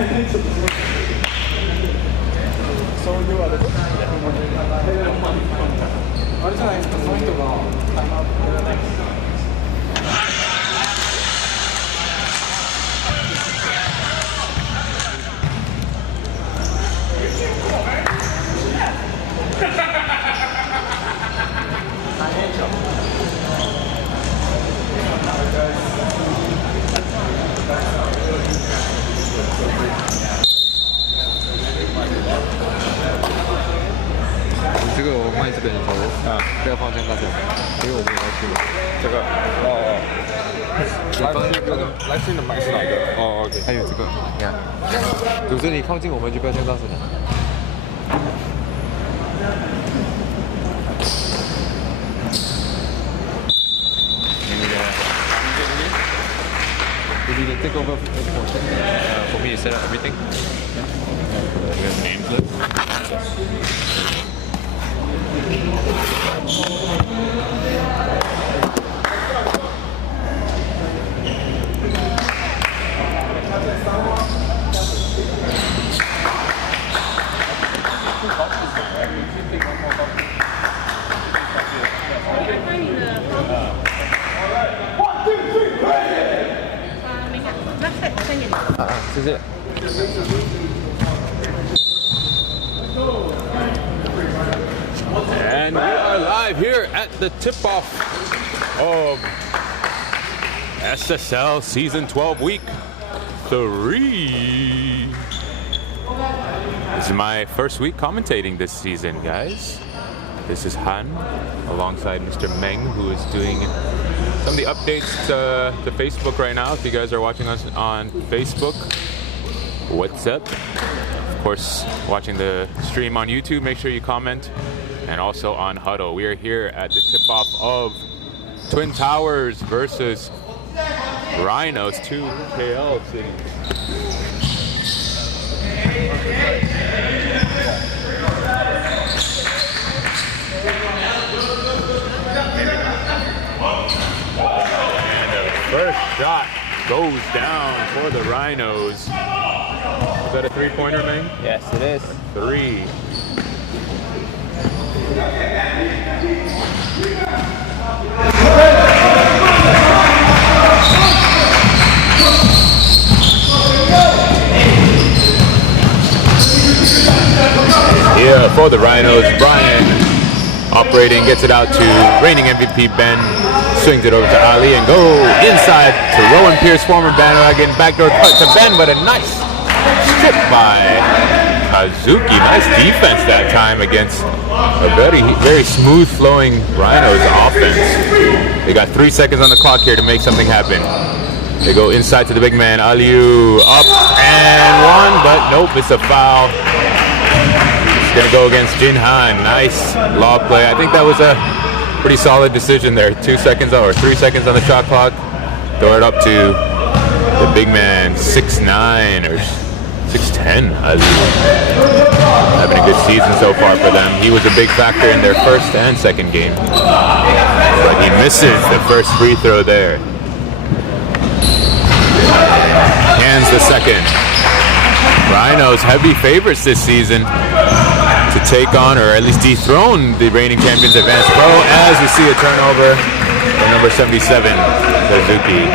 そういうあれあれじゃないですか、その人がタイムアウトやらない。这个我卖这个人头啊，不要放枪大奖，因为我没有来去。这个来信的买是哪个？哦 ，OK。还有这个，你看，组织你靠近我们就不要枪大声了。Did you take over for me to set up everything? You got the names list? And we are live here at the tip-off of SSL Season 12 Week 3. This is my first week commentating this season, guys. This is Han, alongside Mr. Meng, who is doing some of the updates to Facebook right now. If you guys are watching us on Facebook, what's up? Of course, watching the stream on YouTube, make sure you comment. And also on Huddle. We are here at the tip-off of Twin Towers versus Rhinos to KLTT. And the first shot goes down for the Rhinos. Is that a three-pointer, man? Yes, it is. 3. Here for the Rhinos, Brian operating, gets it out to reigning MVP Ben, swings it over to Ali and go inside to Rowan Pierce, former bandwagon, backdoor cut to Ben, but a nice strip by Kazuki. Nice defense that time against a very smooth flowing Rhinos offense. They got 3 seconds on the clock here to make something happen. They go inside to the big man, Aliu, up and one, but nope, it's a foul. It's gonna go against Jin Han. Nice lob play. I think that was a pretty solid decision there. 2 seconds or 3 seconds on the shot clock. Throw it up to the big man, 6'9" or 6'10", having a good season so far for them. He was a big factor in their first and second game, but he misses the first free throw there. Hands the second. Rhinos heavy favorites this season to take on or at least dethrone the reigning champions Advanced Pro, as we see a turnover from number 77, Kazuki.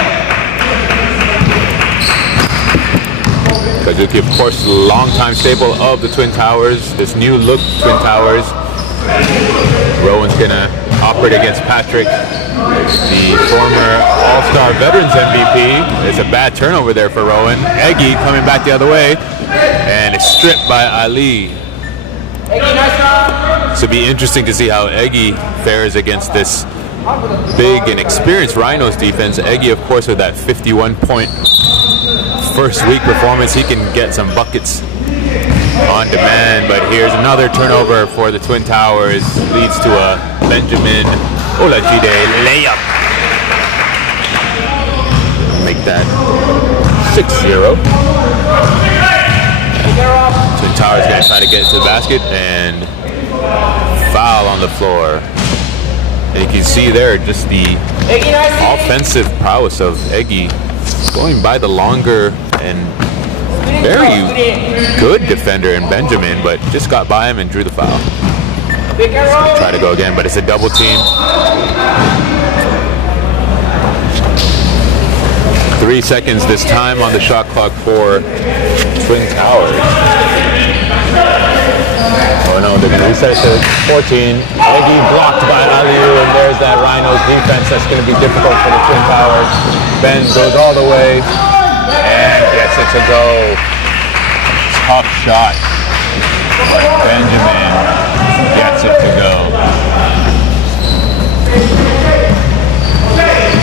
Kazuki, of course, longtime staple of the Twin Towers, this new look Twin Towers. Rowan's gonna operate against Patrick, the former All-Star Veterans MVP. It's a bad turnover there for Rowan. Eggy coming back the other way, and it's stripped by Ali. So it'll be interesting to see how Eggy fares against this big and experienced Rhinos defense. Eggy, of course, with that 51-point first week performance, he can get some buckets on demand. But here's another turnover for the Twin Towers, leads to a Benjamin Olajide layup. Make that 6-0. Twin Towers gonna try to get to the basket, and foul on the floor. And you can see there just the offensive prowess of Eggy, going by the longer and Very good defender in Benjamin, but just got by him and drew the foul. He's gonna try to go again, but it's a double team. 3 seconds this time on the shot clock for Twin Towers. Oh no, they're gonna reset it to 14. Eggy blocked by Aliu, and there's that Rhinos defense that's gonna be difficult for the Twin Towers. Ben goes all the way and gets it to go. Tough shot. Benjamin gets it to go.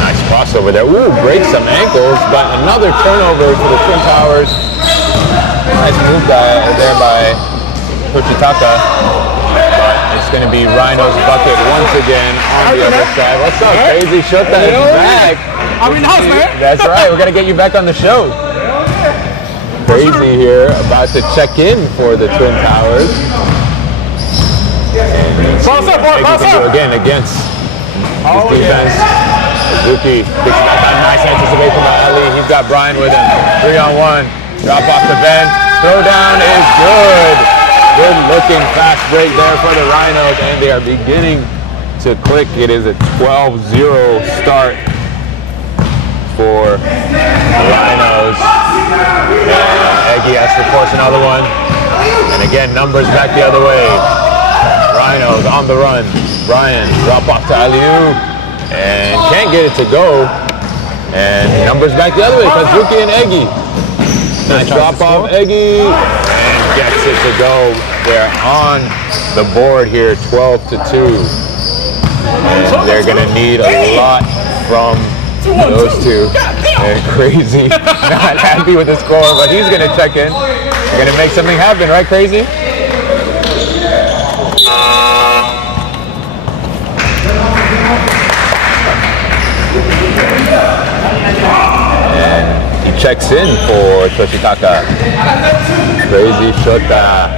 Nice crossover there. Ooh, breaks some ankles, but another turnover to the Twin Towers. Nice move there by Tochitaka. But it's going to be Rhino's bucket once again on the other side. What's up, Crazy Shota is back. I'm in the house, man. That's right. We're going to get you back on the show. Crazy here, about to check in for the Twin Towers. And Bounce up, boy, bounce up. Again against his defense. Suzuki picks it up on nice anticipation by Ali. He's got Brian with him. 3-on-1. Drop off the bench. Throw down is good. Good looking fast break there for the Rhinos, and they are beginning to click. It is a 12-0 start for the Rhinos. Eggy has to force another one. And again, numbers back the other way. Rhinos on the run. Brian, drop off to Aliu. And can't get it to go. And numbers back the other way. Kazuki and Eggy. Nice drop off, Eggy. And gets it to go. They're on the board here, 12-2. And they're going to need a lot from those two. And Crazy not happy with the score, but he's going to check in. We're going to make something happen, right, Crazy? And he checks in for Toshitaka. Crazy Shota,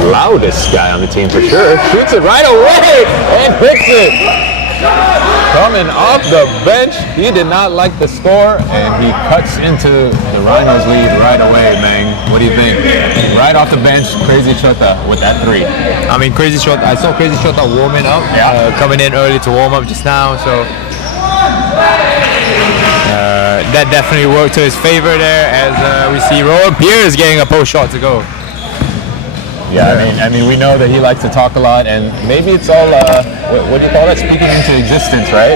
the loudest guy on the team for sure. Shoots it right away and hits it. Coming off the bench, he did not like the score, and he cuts into the Rhinos lead right away, man. What do you think? Right off the bench, Crazy Shota with that three. I mean, Crazy Shota. I saw Crazy Shota warming up, coming in early to warm up just now, so that definitely worked to his favor there, as we see Rowan Pierce getting a post shot to go. Yeah, I mean, we know that he likes to talk a lot, and maybe it's all, what do you call that? Speaking into existence, right?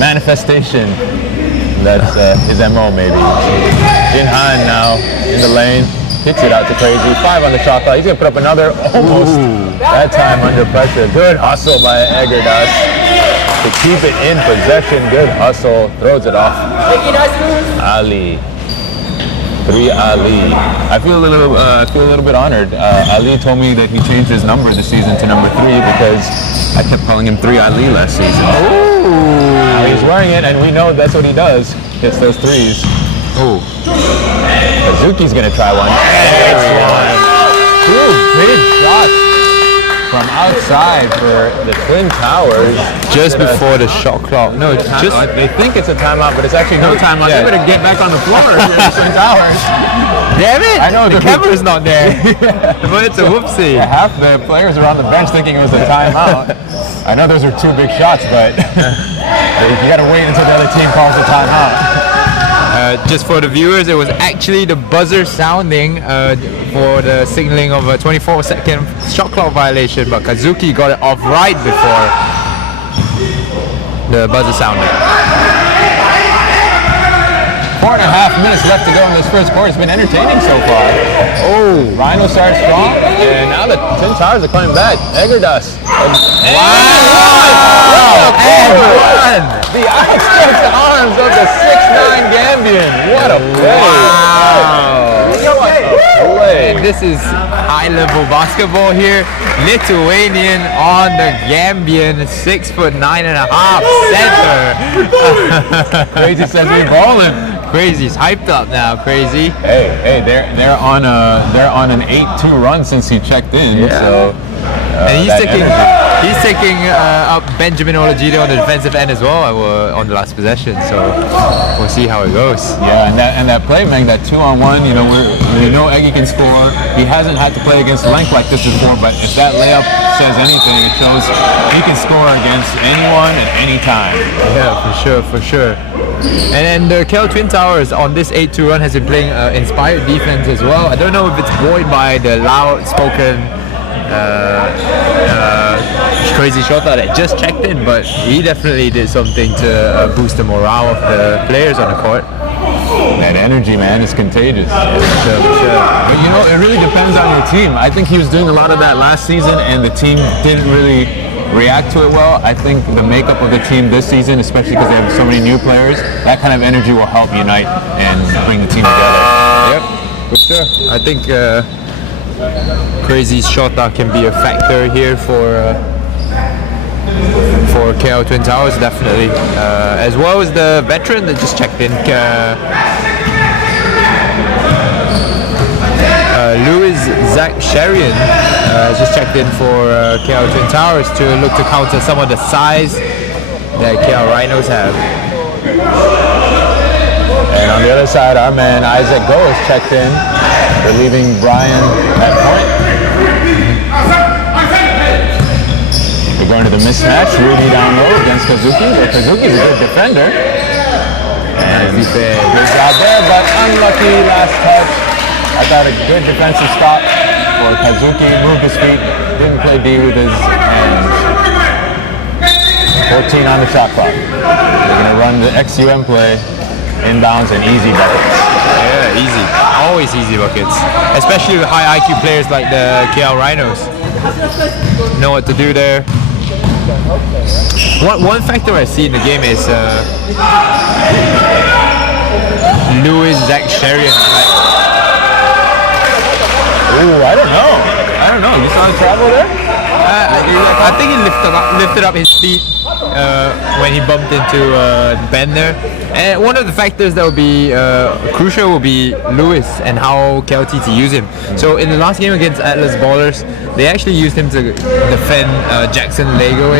Manifestation. That's his MO, maybe. Jinhan now in the lane, kicks it out to Crazy. 5 on the shot clock. He's gonna put up another, almost. That time under pressure. Good hustle by Egerdas to keep it in possession. Good hustle. Throws it off. Ali. 3 Ali. I feel a little bit honored. Ali told me that he changed his number this season to number 3 because I kept calling him 3 Ali last season. Oh! Now he's wearing it, and we know that's what he does. Gets those 3s. Oh. Kazuki's gonna try one. There's one. 2 big shots from outside for the Twin Towers. Just before the shot clock. No, just they think it's a timeout, but it's actually no timeout. Yeah. They better get back on the floor here at the Twin Towers. damn it! I know the camera's not there. But it's a whoopsie. Yeah, half the players are on the bench thinking it was a timeout. I know those are 2 big shots, but you got to wait until the other team calls a timeout. Just for the viewers, it was actually the buzzer sounding for the signaling of a 24-second shot clock violation, but Kazuki got it off right before the buzzer sounded. 4.5 minutes left to go in this first quarter. It's been entertaining so far. Oh, Rhino starts strong, and now the Twin Towers are coming back. Egerdas. Wow! And the outstretched arms of the 6'9" Gambian. What a play! wow! What a play! And this is high-level basketball here. Lithuanian on the Gambian 6'9.5" center. Crazy says we ballin'. Crazy's hyped up now. Crazy. Hey, they're on an 8-2 run since he checked in. Yeah. So And that energy. he's taking up Benjamin Olajide on the defensive end as well on the last possession. So we'll see how it goes. Yeah, and that play, man, that 2-on-1, we know Eggy can score. He hasn't had to play against length like this before, but if that layup says anything, it shows he can score against anyone at any time. Yeah, for sure. And then the KL Twin Towers on this 8-2 run has been playing inspired defense as well. I don't know if it's buoyed by the loud-spoken crazy shota that just checked in, but he definitely did something to boost the morale of the players on the court. That energy, man, is contagious. Yeah, for sure. But it really depends on your team. I think he was doing a lot of that last season, and the team didn't really react to it well. I think the makeup of the team this season, especially because they have so many new players, that kind of energy will help unite and bring the team together. Yep, for sure. I think crazy shota can be a factor here for KL Twin Towers, definitely. As well as the veteran that just checked in, Louis Zach Sherian has just checked in for KL Twin Towers to look to counter some of the size that KL Rhinos have. And on the other side, our man Isaac Go has checked in, relieving Brian at point. We're going to the mismatch. Ruby down low against Kazuki. Well, Kazuki's a good defender. And good job there, but unlucky last touch. I thought a good defensive stop for Kazuki. Moved his feet, didn't play D with his hands. 14 on the shot clock. They're going to run the XUM play, inbounds and easy buckets. Yeah, easy. Always easy buckets. Especially with high IQ players like the KL Rhinos. Know what to do there. One factor I see in the game is Louis Zach Sherian. Ooh, I don't know. You saw him travel there? I think he lifted up his feet when he bumped into Ben there. And one of the factors that will be crucial will be Lewis and how KLTT use him. So in the last game against Atlas Ballers, they actually used him to defend Jackson Legoe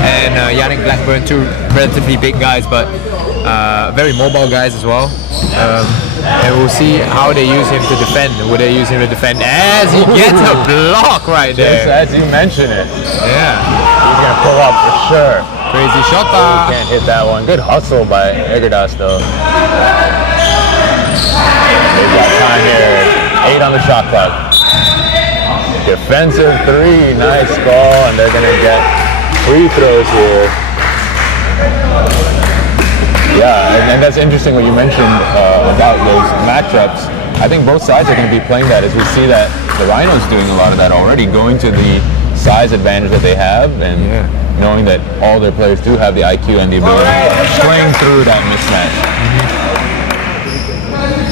and Yannick Blackburn, two relatively big guys, but very mobile guys as well. And we'll see how they use him to defend. Will they use him to defend as he gets a block right there? Just as you mention it. Yeah. He's going to pull up for sure. Crazy shot. Can't hit that one. Good hustle by Egerdas though. They've got time here. 8 on the shot clock. Defensive 3. Nice call. And they're going to get free throws here. Yeah, and that's interesting what you mentioned about those matchups. I think both sides are going to be playing that as we see that the Rhinos doing a lot of that already, going to the size advantage that they have and knowing that all their players do have the IQ and the ability to swing through that mismatch.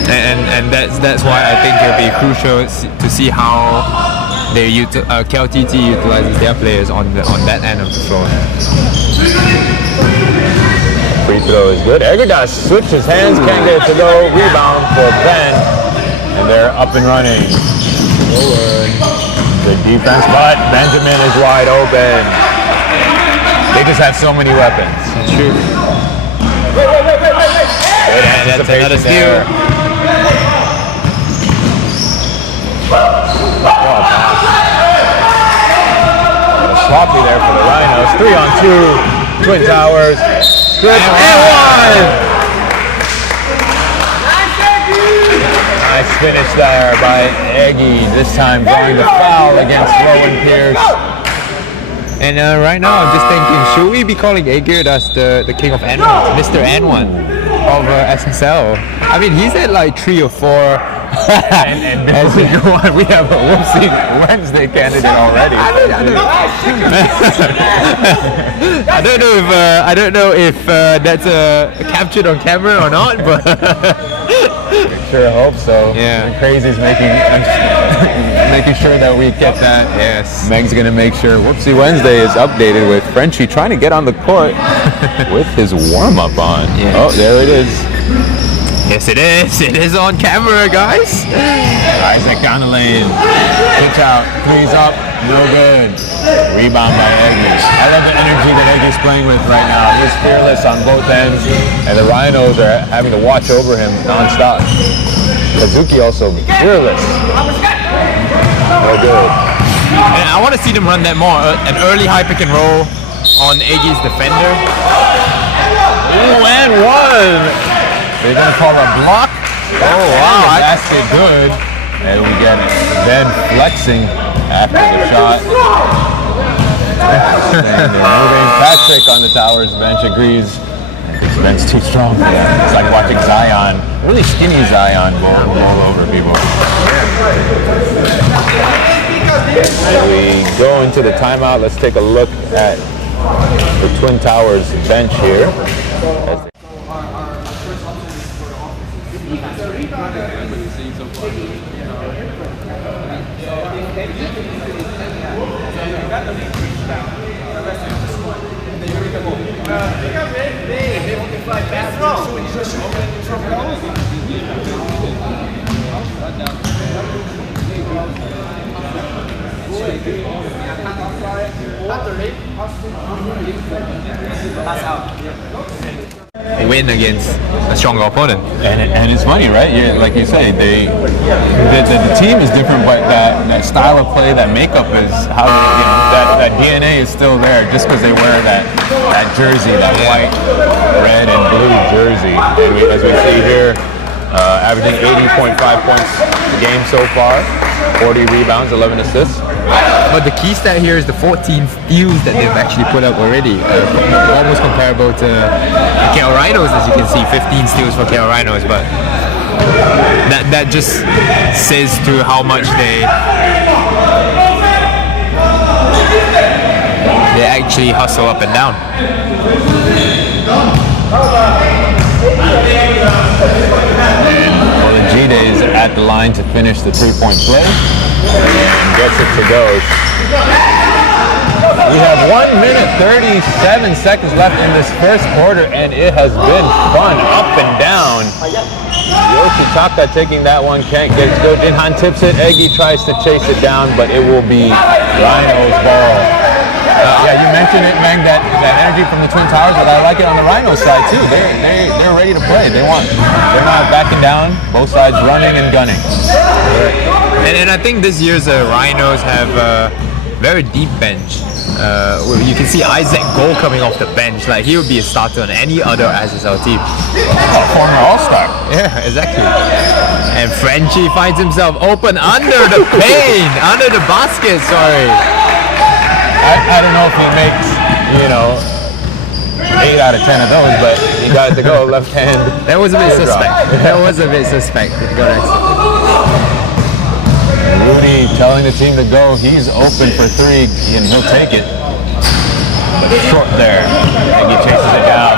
And that's why I think it'll be crucial to see how they KLTT utilizes their players on that end of the floor. Free throw is good. Egerdas switches hands, can't get it to go. Rebound for Ben, and they're up and running. Good defense, but Benjamin is wide open. They just have so many weapons. That's true. Good That's another steal. Sloppy there for the Rhinos. 3-on-2. Twin Towers. Good and one. Nice finish there by Eggy. This time drawing the foul against Rowan Pierce. And right now I'm just thinking, should we be calling Egerdas the king of N1, Mr. N1 of SSL? I mean, he's at like 3 or 4. and as we go on, we have a Whoopsie Wednesday candidate already. I don't know if that's captured on camera or not, but sure hope so. Yeah, the Crazy's making sure that we get that. Yes, Meg's gonna make sure Whoopsie Wednesday is updated with Frenchie trying to get on the court with his warm-up on. Yes. Oh, there it is. Yes, it is. It is on camera, guys. Isaac down the lane. Pitch out. Three's up. No good. Rebound by Eggy. I love the energy that Eggy's playing with right now. He's fearless on both ends, and the Rhinos are having to watch over him nonstop. Kazuki also fearless. No good. And I want to see them run that more. An early high pick and roll on Eggy's defender. Ooh, and one. They're going to call a block. Oh, wow. Basket good. And we get Ben flexing after the shot. And they're moving. Patrick on the Towers bench agrees. Ben's too strong for that. It's like watching Zion, really skinny Zion, roll over people. And we go into the timeout. Let's take a look at the Twin Towers bench here. Win against a stronger opponent. And it's funny, right? Like you say, the team is different, but that style of play, that makeup is how that DNA is still there, just because they wear that jersey, that white, red, and blue jersey. And as we see here, averaging 80.5 points a game so far, 40 rebounds, 11 assists. But the key stat here is the 14 steals that they've actually put up already. Almost comparable to the KL Rhinos, as you can see, 15 steals for KL Rhinos. But that just says to how much they actually hustle up and down. Well, the G-Day is at the line to finish the three-point play. And gets it to go. We have 1 minute 37 seconds left in this first quarter, and it has been fun up and down. Yoshitaka taking that one, can't get it good. Inhan tips it, Eggy tries to chase it down, but it will be Rhinos' ball. Yeah, you mentioned it, Meng, that energy from the Twin Towers, but I like it on the Rhinos side too. They're ready to play. They're not backing down. Both sides running and gunning. And I think this year's Rhinos have a very deep bench. You can see Isaac Goal coming off the bench. Like, he would be a starter on any other SSL team. Former All-Star. Yeah, exactly. And Frenchie finds himself open under the paint, under the basket, sorry. I don't know if he makes, 8 out of 10 of those, but he got to go left hand. That was a bit suspect. That was a bit suspect. Rudy telling the team to go. He's open for three, and he'll take it. But it's short there. And he chases it down.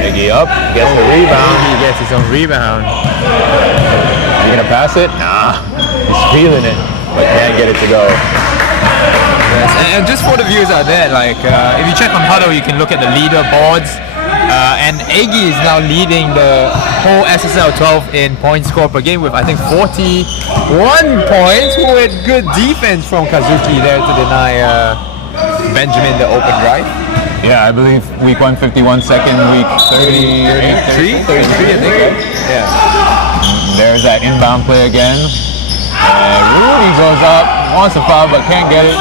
Iggy up, gets the rebound. He gets his own rebound. Is he gonna pass it? Nah. He's feeling it, but can't get it to go. Yes. And just for the viewers out there, like if you check on Huddle, you can look at the leaderboards. And Eggy is now leading the whole SSL 12 in points scored per game with, I think, 41 points, with good defense from Kazuki there to deny Benjamin the open drive. Yeah, I believe week 151, second week 33, I think. Yeah. There's that inbound play again. Rudy goes up, wants to foul but can't get it.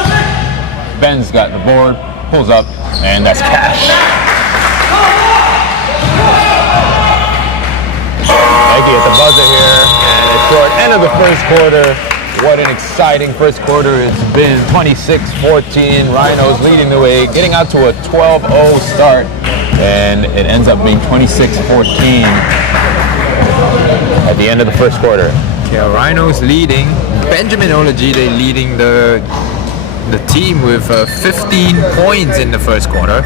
Ben's got the board, pulls up, and that's cash. Eggy at the buzzer here, and it's short end of the first quarter. What an exciting first quarter it's been. 26-14, Rhinos leading the way, getting out to a 12-0 start, and it ends up being 26-14 at the end of the first quarter. Yeah, Rhinos leading. Benjamin Olajide leading the team with 15 points in the first quarter.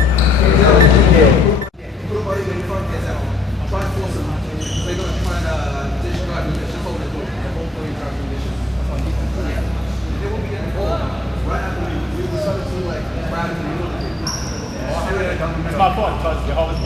It's my fault because you always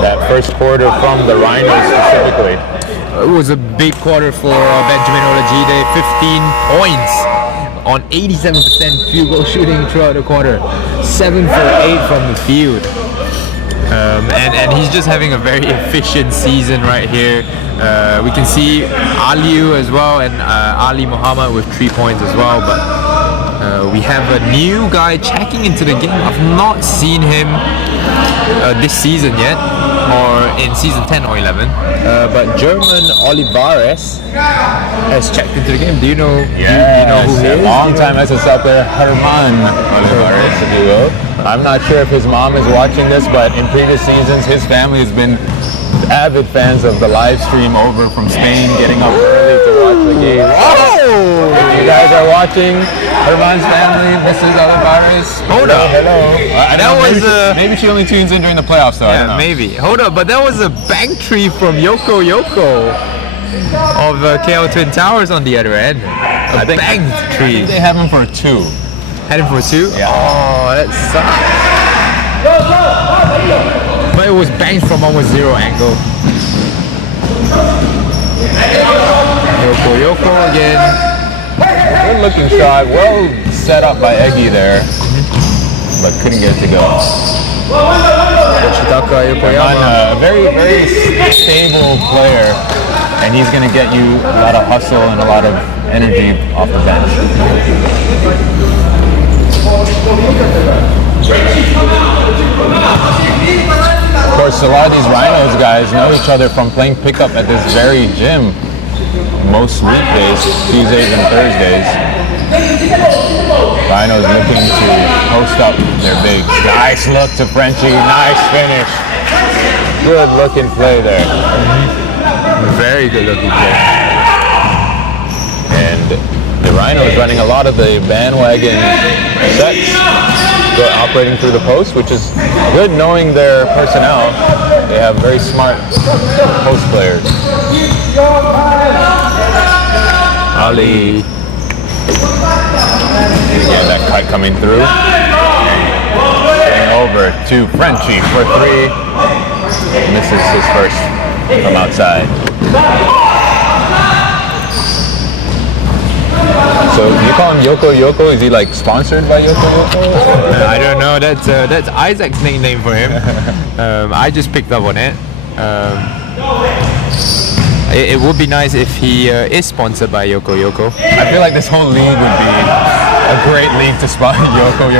That first quarter from the Rhinos specifically. It was a big quarter for Benjamin Olajide. 15 points on 87% field goal shooting throughout the quarter. 7 for 8 from the field. And he's just having a very efficient season right here. We can see Aliu as well, and Ali Muhammad with 3 points as well. But we have a new guy checking into the game. I've not seen him this season yet, or in season 10 or 11. But German Olivares has checked into the game. Do you know? Yeah, you know who he is? Long time SSL player Herman Olivares, if you will. I'm not sure if his mom is watching this, but in previous seasons, his family has been avid fans of the live stream over from Spain, getting up early to watch the game. Oh! If you guys are watching, Herman's family, Mrs. Olivares. Hold up. Hello. Maybe she only tunes in during the playoffs, though. I don't know. Maybe. Hold up, but that was a bank tree from Yoko Yoko of KL Twin Towers on the other end. A bank tree. They have him for 2. Had him for 2? Yeah. Oh, that sucks. But it was banked from almost 0 angle. Yoko again. Good looking shot. Well set up by Eggy there, but couldn't get it to go. A very, very stable player, and he's going to get you a lot of hustle and a lot of energy off the bench. Of course, a lot of these Rhinos guys know each other from playing pickup at this very gym most weekdays, Tuesdays and Thursdays. Rhinos looking to post up their bigs. Nice look to Frenchie, nice finish. Good looking play there. Very good looking play. And the Rhinos running a lot of the bandwagon sets, operating through the post, which is good knowing their personnel. They have very smart post players. Ali. Again, that cut coming through. Getting over to Frenchie for 3. Misses his first from outside. So you call him Yoko Yoko? Is he like sponsored by Yoko Yoko? I don't know. That's Isaac's nickname for him. I just picked up on it. It would be nice if he is sponsored by Yoko Yoko. I feel like this whole league would be a great league to sponsor. Yoko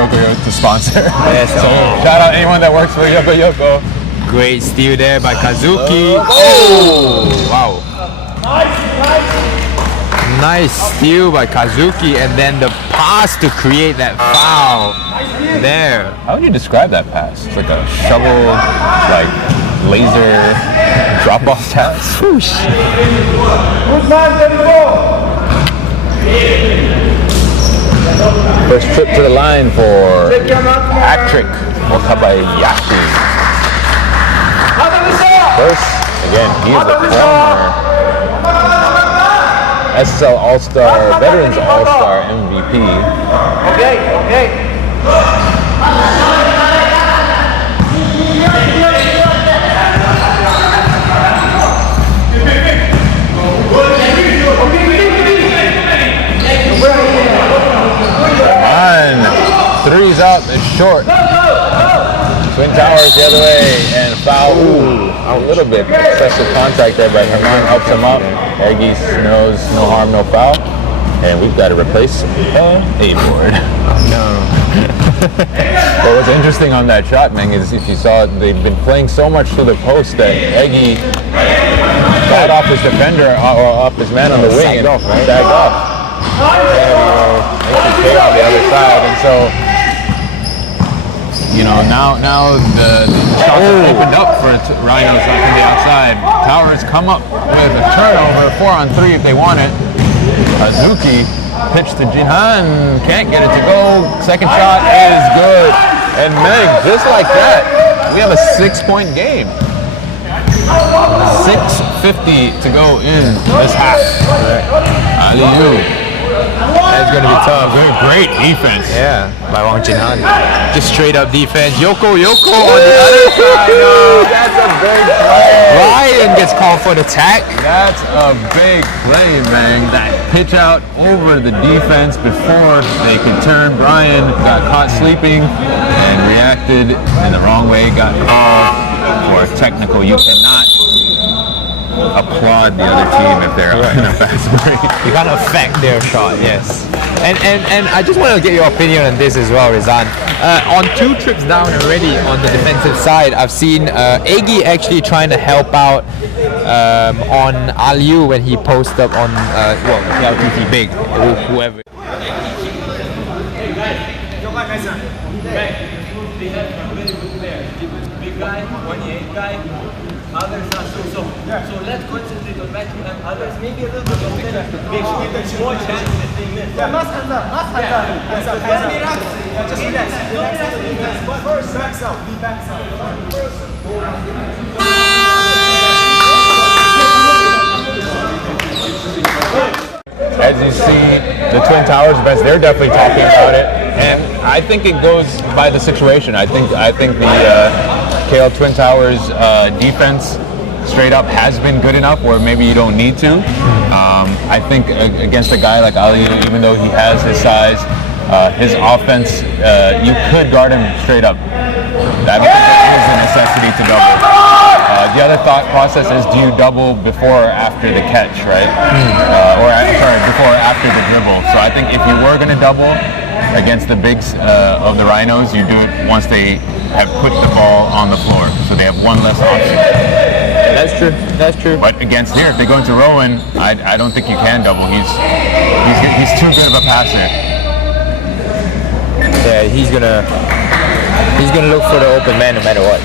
to sponsor. Yes. So shout out anyone that works for Yoko Yoko. Great steal there by Kazuki. Oh! Wow. Nice steal by Kazuki, and then the pass to create that foul there. How would you describe that pass? It's like a shovel, like laser drop-off pass. First trip to the line for Patrick Wakabayashi. First, again, he's the former SSL All-Star, Veterans All-Star MVP. Okay. Three's out and short. Twin Towers the other way and foul. Ooh, a little bit excessive contact there, but Herman helps him up. Eggy knows no harm, no foul. And we've got to replace A-board. No. But what's interesting on that shot, Meng, is if you saw it, they've been playing so much to the post that Eggy got off his defender or off his man on the wing and sagged off. And he on the other side, and so now the shots are opened up for Rhinos out from the outside. Towers come up with a turnover, 4-on-3 if they want it. Azuki pitch to Jinhan, can't get it to go. Second shot is good, and Meg, just like that, we have a 6-point game. 6:50 to go in this half. Aliyu. That's going to be tough. Great defense. Yeah, by Wang Jinhan. Just straight up defense. Yoko on the other side. That's a big play. Ryan gets called for the tack. That's a big play, man. That pitch out over the defense before they could turn. Brian got caught sleeping and reacted in the wrong way. Got called for a technical. You cannot applaud the other team if they're in a fast break. You can't affect their shot, yes. And I just want to get your opinion on this as well, Rizan. On 2 trips down already on the defensive side, I've seen Egi actually trying to help out on Aliyu when he posted up on KLTT Big, whoever. Big guy, 28 guy. Others are so let's concentrate on Matthew and others. Maybe a little bit of make more chances than this. Yeah, must hands up. Just relax. Just relax. First, backs out. Be backs out. As you see, the Twin Towers best, they're definitely talking about it, and I think it goes by the situation. I think the KL Twin Towers defense straight up has been good enough where maybe you don't need to. I think against a guy like Ali, even though he has his size, his offense, you could guard him straight up. I don't think there is a necessity to double. The other thought process is, do you double before or after the catch, right? Before or after the dribble. So I think if you were going to double against the bigs of the Rhinos, you do it once they have put the ball on the floor. So they have one less option. That's true. But against here, if they go into Rowan, I don't think you can double. He's too good of a passer. Yeah, he's gonna look for the open man no matter what.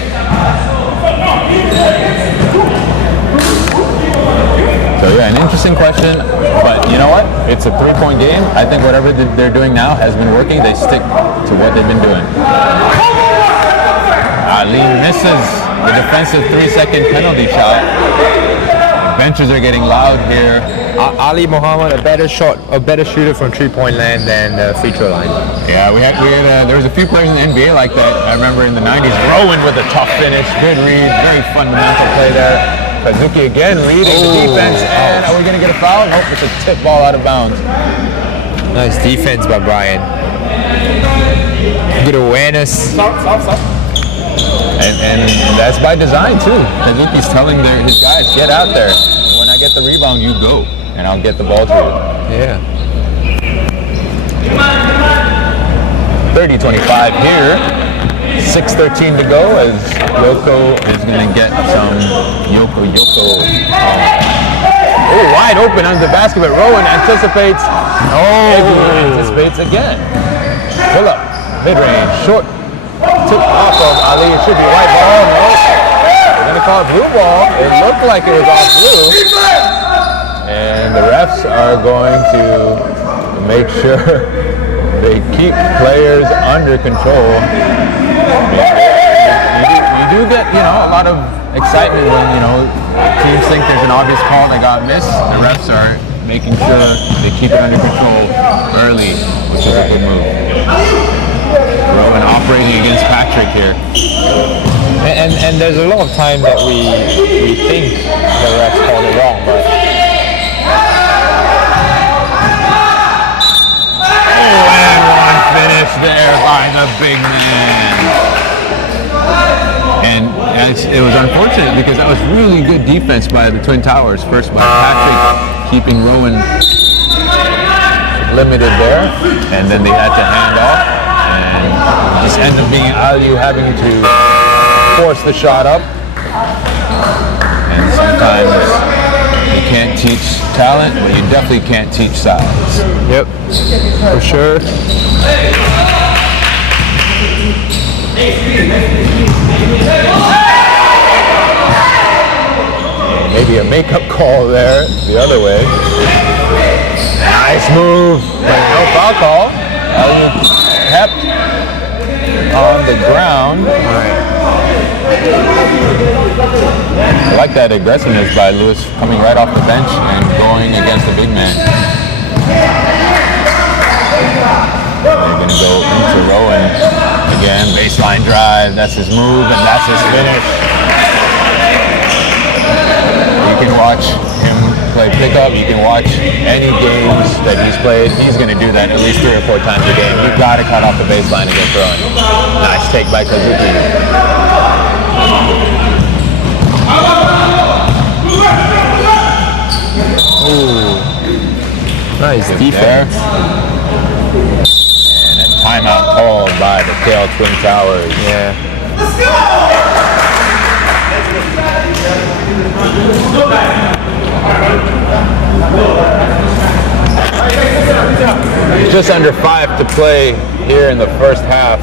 So yeah, an interesting question, but you know what? It's a 3-point game. I think whatever they're doing now has been working. They stick to what they've been doing. Ali misses the defensive 3-second penalty shot. The benches are getting loud here. Ali Muhammad, a better shooter from 3-point land than the free throw line. Yeah, there was a few players in the NBA like that. I remember in the 90s, Rowan with a tough finish, good read, very fundamental play there. Kazuki again leading the defense, and are we going to get a foul? Nope, it's a tip ball out of bounds. Nice defense by Brian. Good awareness. And that's by design too. Kazuki's telling his guys, get out there. When I get the rebound, you go, and I'll get the ball to you. Yeah. 30-25 here. 6:13 to go as Yoko is going to get some Yoko. Wide open under the basket, but Rowan anticipates. Anticipates again. Pull up, mid-range, short. Tip off of Ali. It should be white ball. No. They're going to call it blue ball. It looked like it was off blue. And the refs are going to make sure they keep players under control. You do get, a lot of excitement when, teams think there's an obvious call that got missed. The refs are making sure they keep it under control early, which is a good move. Rowan operating against Patrick here. And there's a lot of time that we think the refs called it wrong, but and one finish there by the big man. And it was unfortunate because that was really good defense by the Twin Towers. First by Patrick, keeping Rowan limited there, and then they had to hand off, and this ended up being Aliyu having to force the shot up. And sometimes can't teach talent, but you definitely can't teach size. Yep, for sure. Maybe a makeup call there the other way. Nice move, but no foul call. Kept on the ground. I like that aggressiveness by Lewis coming right off the bench and going against the big man. They're going to go into Rowan. Again, baseline drive. That's his move and that's his finish. You can watch him play pickup. You can watch any games that he's played. He's going to do that at least 3 or 4 times a game. You've got to cut off the baseline and get throwing. Nice take by Kazuki. Ooh. Nice defense. And a timeout called by the KL Twin Towers. Yeah. Let's go! Just under 5 to play here in the first half.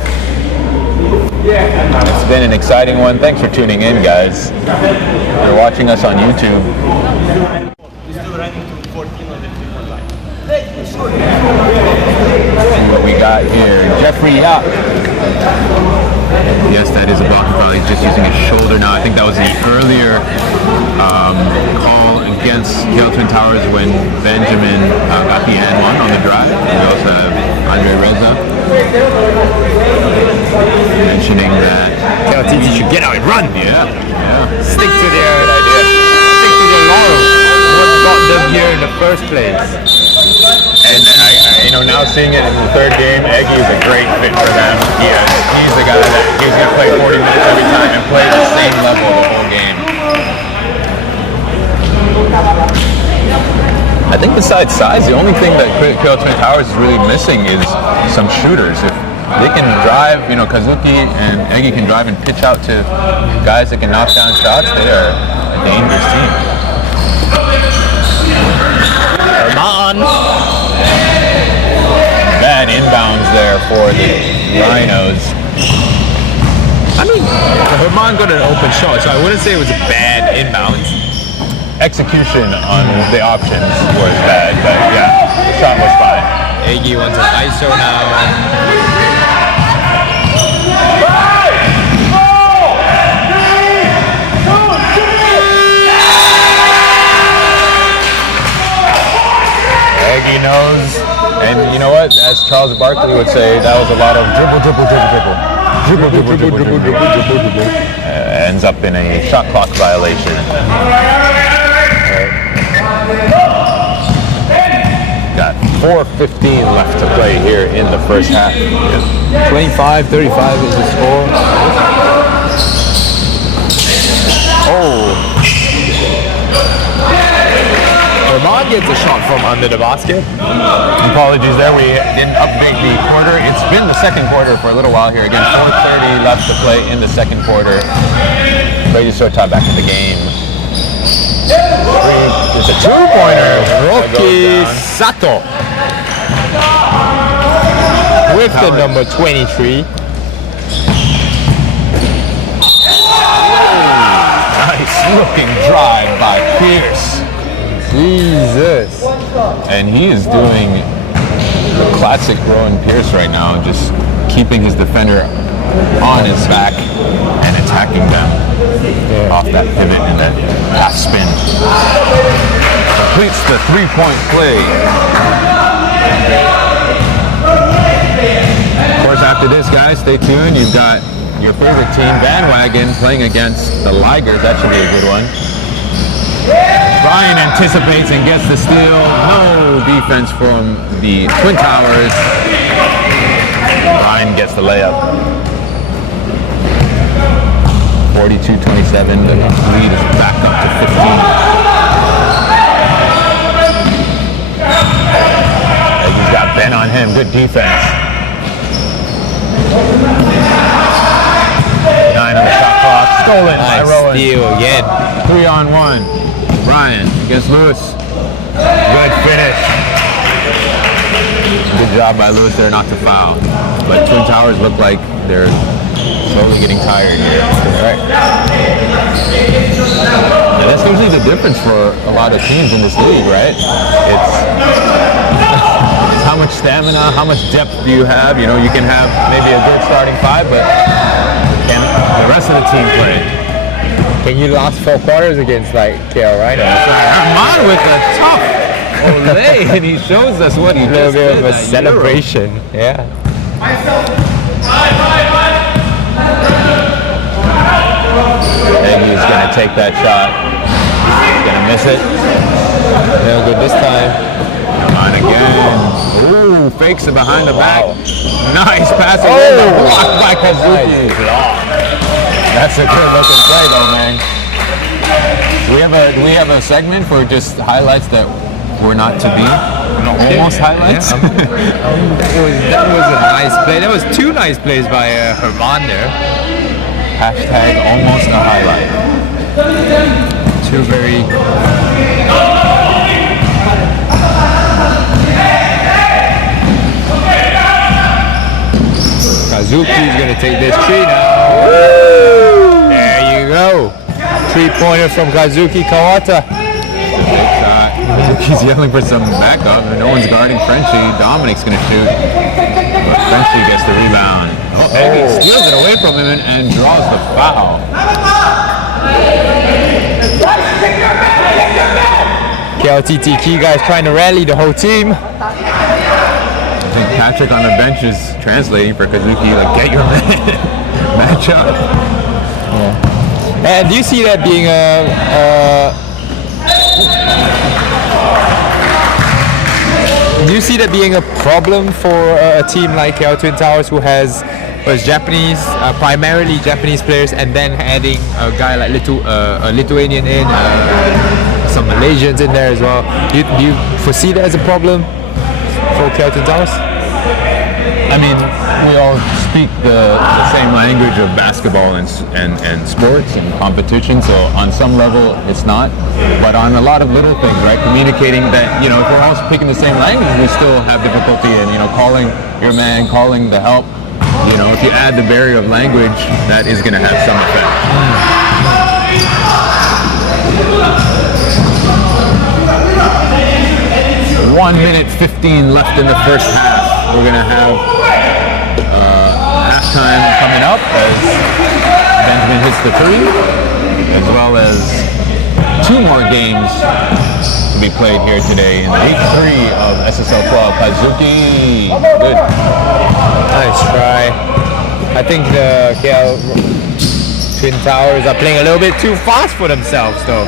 It's been an exciting one. Thanks for tuning in, guys. You're watching us on YouTube. He's still running to 14 on the 3-point line. See what we got here. Jeffrey Yap. Yes, that is a block foul. He's just using his shoulder now. I think that was the earlier call against KL Twin Towers when Benjamin got the and one on the drive. And we also have Andre Reza mentioning that KLTT should get out and run. yeah. Stick to their idea. Stick to their laurels. What got them here in the first place. And now seeing it in the third game, Eggy is a great fit for them. He's the guy that he's going to play 40 minutes every time and play the same level the whole game. I think besides size, the only thing that KL Twin Towers is really missing is some shooters. If they can drive, Kazuki and Eggy can drive and pitch out to guys that can knock down shots, they are a dangerous team. Come on. Bad inbounds there for the Rhinos. I mean, Herman got an open shot, so I wouldn't say it was a bad inbound. Execution on the options was bad, but yeah, the shot was fine. Eggy wants an ISO now. Eggy knows, and you know what? As Charles Barkley would say, that was a lot of dribble. Ends up in a shot clock violation. Got 4:15 left to play here in the first half. 25-35 is the score. Oh. Herman gets a shot from under the basket. Apologies there, we didn't update the quarter. It's been the second quarter for a little while here. Again, 4:30 left to play in the second quarter. Brady Sota back in the game. It's a two-pointer. Rocky Sato with the number 23. Nice looking drive by Pierce. Jesus. And he is doing the classic Rowan Pierce right now, just keeping his defender on his back and attacking them off that pivot and that half spin. Completes the three-point play. Of course, after this, guys, stay tuned. You've got your favorite team, Bandwagon, playing against the Ligers. That should be a good one. Ryan anticipates and gets the steal. No defense from the Twin Towers. Ryan gets the layup. 42-27. The lead is back up to 15. He's got Ben on him. Good defense. 9 on the shot clock. Stolen by Rowan. Steal again. 3-on-1. Brian against Lewis. Good finish. Good job by Lewis there not to foul. But Twin Towers look like they're slowly getting tired here. Right. And that's usually the difference for a lot of teams in this league, right? It's how much stamina, how much depth do you have? You know, you can have maybe a good starting five, but can the rest of the team play? Can you last 4 quarters against like KL Rhinos? Herman with a tough Olay, and he shows us what he A little just bit did. of a at celebration. Yeah. And he's going to take that shot. He's going to miss it. No good this time. On again. Ooh, fakes it behind the back. Nice pass. Oh! Blocked by Kazuki. That's a good looking play though, man. Do we have a segment for just highlights that were not to be? Almost highlights? Yeah. that was a nice play. That was 2 nice plays by Herman there. Hashtag almost a highlight. 2 very... Kazuki's gonna take this tree now. Woo! There you go. 3-pointer from Kazuki Kawata. Big shot. He's yelling for some backup. No one's guarding Frenchie. Dominic's gonna shoot. But Frenchie gets the rebound. Oh, and he steals it away from him and draws the foul. KLTT key guys trying to rally the whole team. I think Patrick on the bench is translating for Kazuki, like, get your man. Match up. And do you see that being a problem for a team like KL Twin Towers who has Japanese, primarily Japanese players, and then adding a guy like a Lithuanian in, some Malaysians in there as well. Do you foresee that as a problem for KL Twin Towers? I mean, we all speak the same language of basketball and sports and competition, so on some level it's not. But on a lot of little things, right, communicating that, you know, if we're all speaking the same language, we still have difficulty in, you know, calling your man, calling the help. You know, if you add the barrier of language, that is going to have some effect. 1 minute 15 left in the first half. We're going to have halftime coming up as Benjamin hits the 3, as well as 2 more games to be played here today in the week 3 of SSL 12. Kazuki, good. Nice try. I think the KL Twin Towers are playing a little bit too fast for themselves though.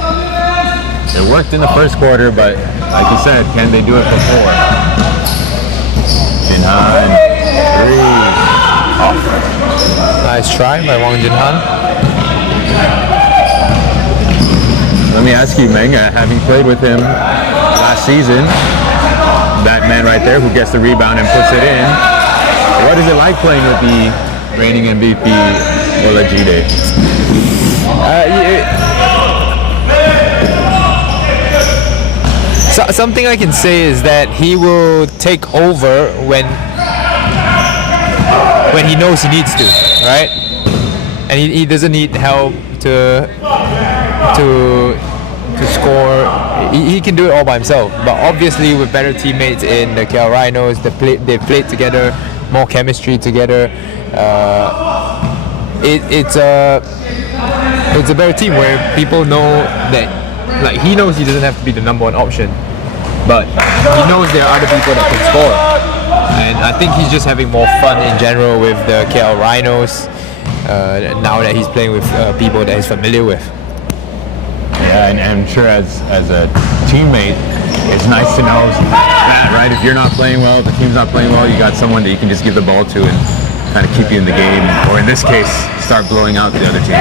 It worked in the first quarter, but like you said, can they do it for 4? Jinhan, 3. Off. Nice try by Wang Jinhan. Let me ask you, Menga, having played with him last season, that man right there who gets the rebound and puts it in, what is it like playing with the reigning MVP, Olajide? Something I can say is that he will take over when he knows he needs to, right? And he doesn't need help to score. He can do it all by himself. But obviously, with better teammates in the KL Rhinos, they played together, more chemistry together. It's a better team where people know that, like, he knows he doesn't have to be the number 1 option, but he knows there are other people that can score. And I think he's just having more fun in general with the KL Rhinos now that he's playing with people that he's familiar with. Yeah, and I'm sure as a teammate, it's nice to know that, right? If you're not playing well, if the team's not playing well, you got someone that you can just give the ball to and kind of keep you in the game, or in this case, start blowing out the other team.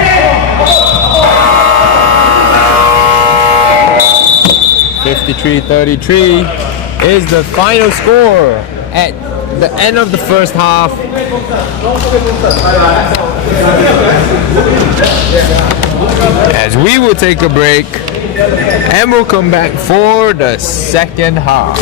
53-33 is the final score at the end of the first half. As we will take a break And we'll come back for the second half.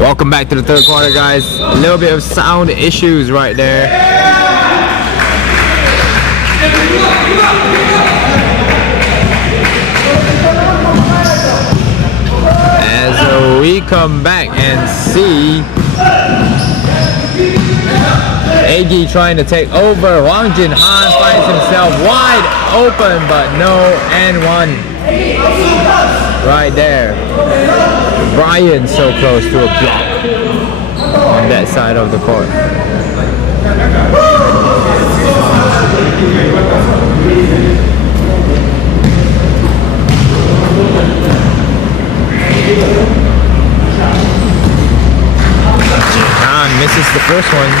Welcome back to the third quarter, guys. A little bit of sound issues right there. As we come back and see Aggie trying to take over. Wang Jinhan finds himself wide open, but no, and one right there. Brian so close to a block on that side of the court. Jihan misses the first one.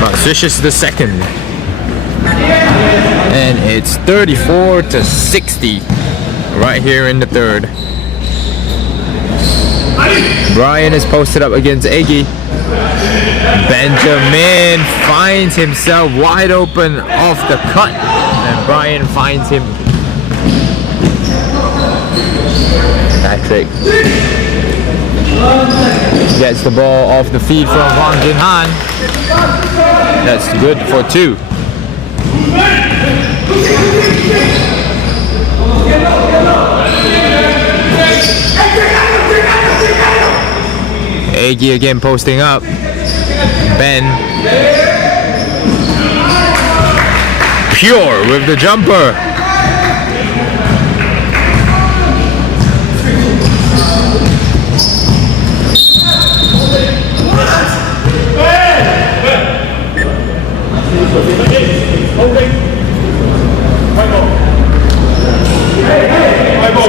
But swishes the second. And it's 34-60 right here in the third. Brian is posted up against Aggie. Benjamin finds himself wide open off the cut, and Brian finds him. Patrick gets the ball off the feed from Wang Jinhan. That's good for two. Aggie again posting up. Ben Pure with the jumper.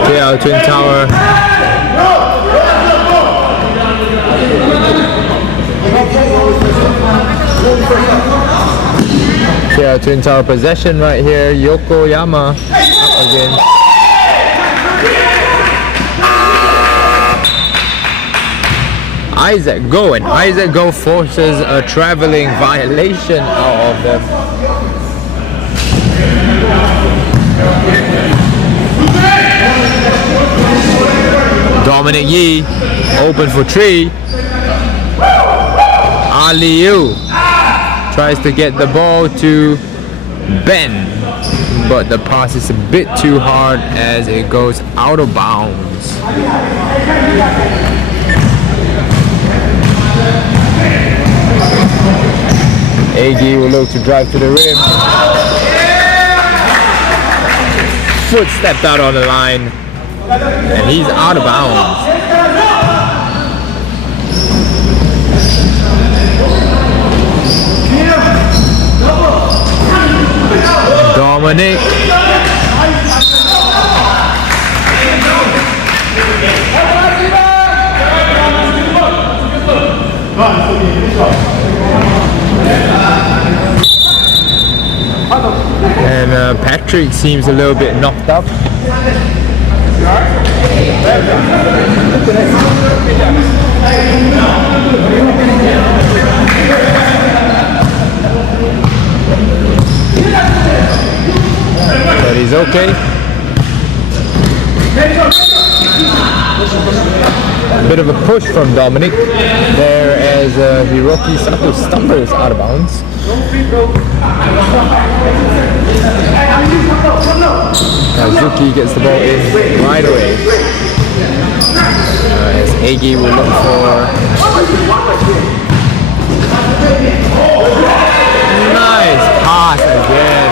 KL Twin Tower. KL Twin Tower possession right here. Yokoyama up again. Isaac Go, and Isaac Go forces a traveling violation out of them. Dominic Yee open for three. Aliu tries to get the ball to Ben, but the pass is a bit too hard as it goes out of bounds. Aggie will look to drive to the rim. Foot stepped out on the line, and he's out of bounds. Dominic. And Patrick seems a little bit knocked up. But he's okay. A bit of a push from Dominic there as Hiroki Sato stumbles out of bounds. Kazuki gets the ball in right away. As Aggie will look for nice pass again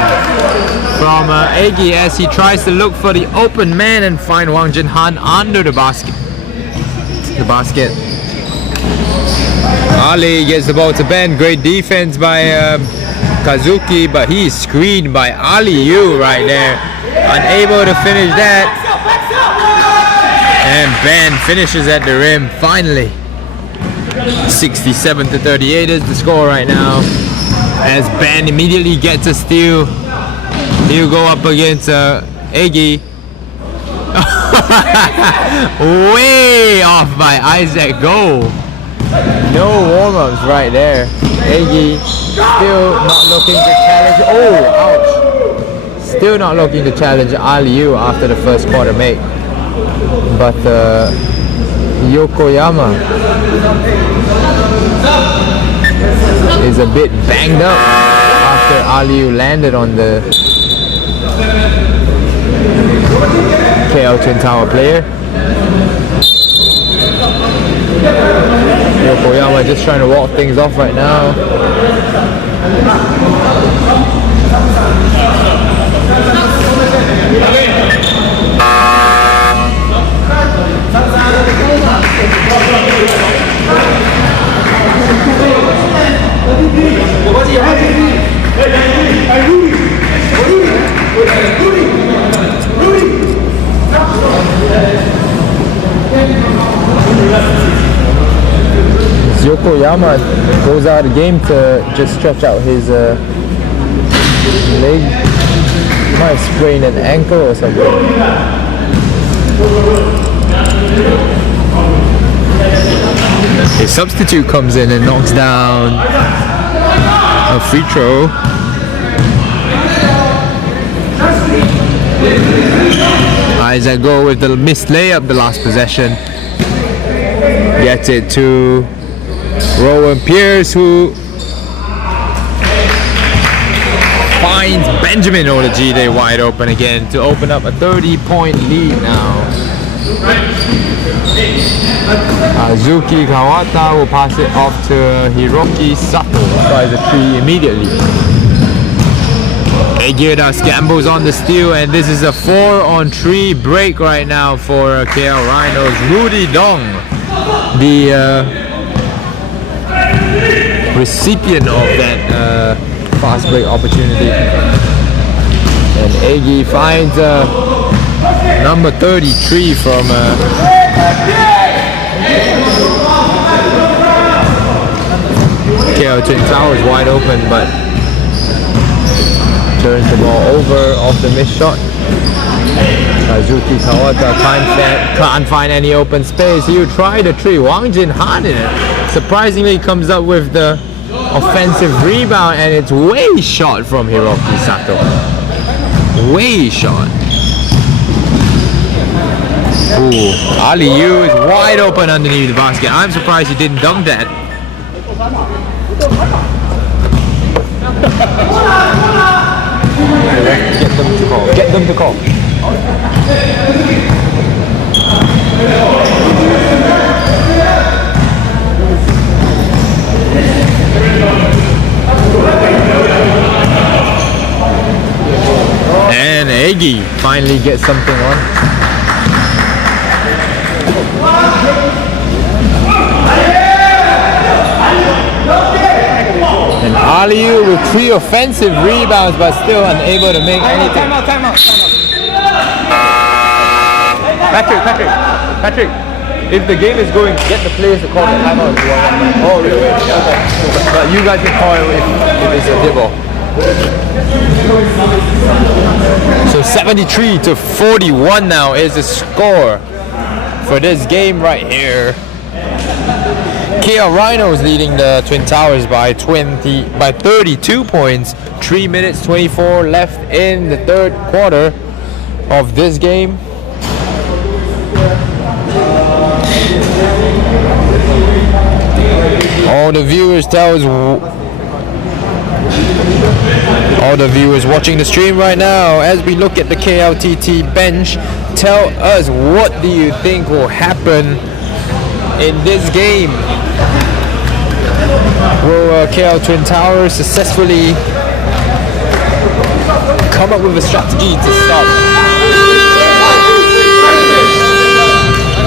from Aggie as he tries to look for the open man and find Wang Jinhan under the basket. Ali gets the ball to Ben. Great defense by Kazuki, but he's screened by Aliu right there. Unable to finish that. And Ben finishes at the rim finally. 67-38 is the score right now. As Ben immediately gets a steal. He'll go up against Aggie. Way off by Isaac Go. No warm-ups right there. Aggie still not looking to challenge. Oh, ouch. still not looking to challenge Aliu after the first quarter make. But Yokoyama is a bit banged up after Aliu landed on the KL Twin Tower player. Yokoyama just trying to walk things off right now. Yokoyama goes out of the game to just stretch out his leg. He might have sprained an ankle or something. A substitute comes in and knocks down a free throw. Isaac go with the missed layup the last possession. Gets it to Rowan Pierce, who finds Benjamin Olajide wide open again to open up a 30-point lead now. Azuki Kawata will pass it off to Hiroki Sato, tries a three immediately. Egirdas gambles on the steal, and this is a 4-on-3 break right now for KL Rhinos. Rudy Dong, the recipient of that fast break opportunity. And Egi finds number 33 from KL Twin Towers wide open, but turns the ball over off the missed shot. Kazuki Kawata can't find any open space. He would try the three. Wang Jin Han in it. Surprisingly comes up with the offensive rebound, and it's way shot from Hiroki Sato. Way shot. Ooh, Ali Yu is wide open underneath the basket. I'm surprised he didn't dunk that. Get them to call. Get them to call. And Egi finally gets something on. And Aliu with 3 offensive rebounds, but still unable to make anything. Time out. Patrick, if the game is going, get the players to call the timeout if you want. Oh, really? Okay. But you guys can call it if it's a dribble. So 73-41 now is the score for this game right here. KL Rhinos leading the Twin Towers by 32 points. 3 minutes 24 left in the third quarter of this game. All the viewers watching the stream right now, as we look at the KLTT bench, tell us, what do you think will happen in this game? Will KL Twin Towers successfully come up with a strategy to stop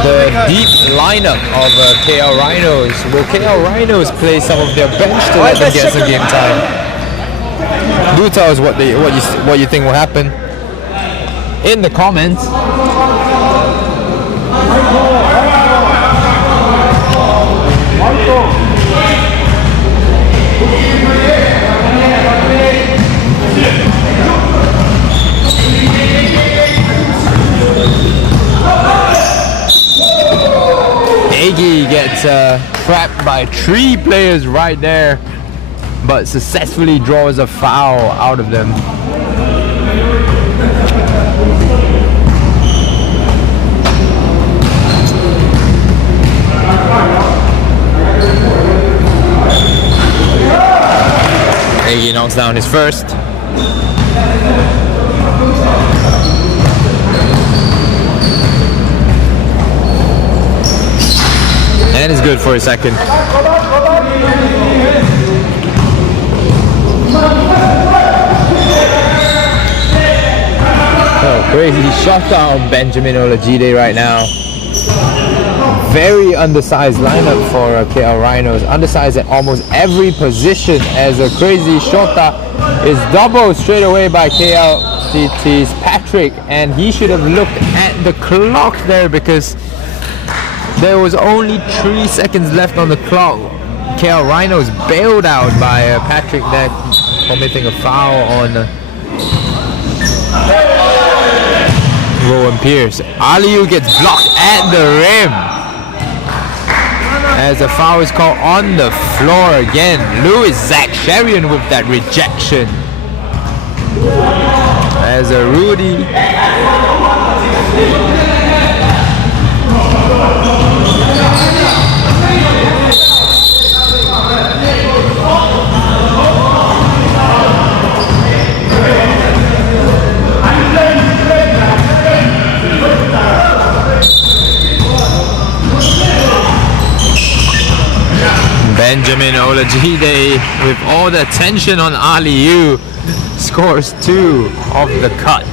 the deep lineup of KL Rhinos? Will KL Rhinos play some of their bench to let them get some game time? Do tell us what you think will happen in the comments. Egi gets trapped by 3 players right there, but successfully draws a foul out of them. He knocks down his first. And it's good for a second. Oh, crazy shot down Benjamin Olajide right now. Very undersized lineup for KL Rhinos. Undersized at almost every position, as a crazy shota is doubled straight away by KLTT's Patrick, and he should have looked at the clock there because there was only 3 seconds left on the clock. KL Rhinos bailed out by Patrick there, committing a foul on Rowan Pierce. Aliu gets blocked at the rim as a foul is called on the floor again. Lewis Zaksharian with that rejection. As a Rudy. Benjamin Olajide, with all the attention on Aliu, scores 2 off the cut.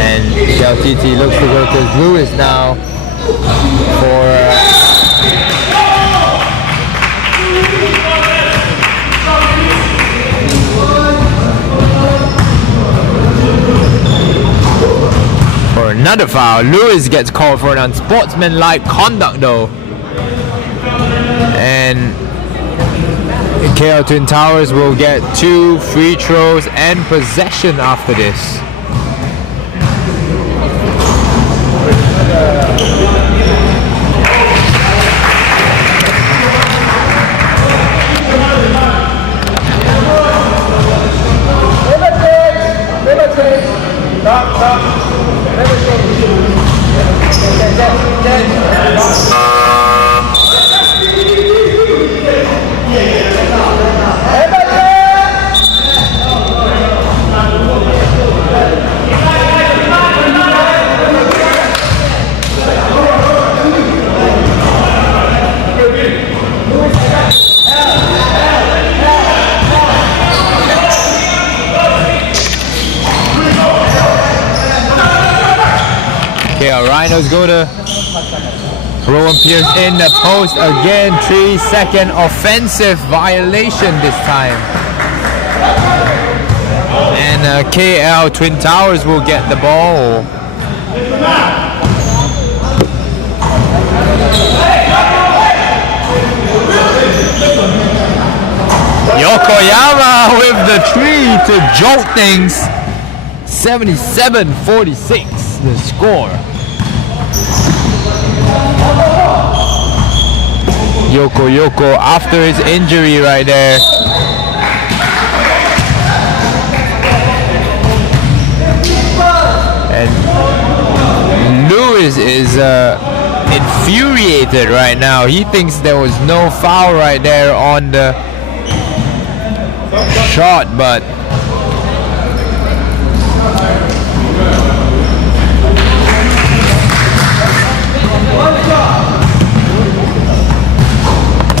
And KLTT looks to go to Lewis now for another foul. Lewis gets called for an unsportsmanlike conduct though. And KL Twin Towers will get 2 free throws and possession after this. Rhinos go to Rowan Pierce in the post again. 3-second offensive violation this time. And KL Twin Towers will get the ball. Yokoyama with the 3 to jolt things. 77-46 the score. Yoko after his injury right there. And Lewis is infuriated right now. He thinks there was no foul right there on the shot, but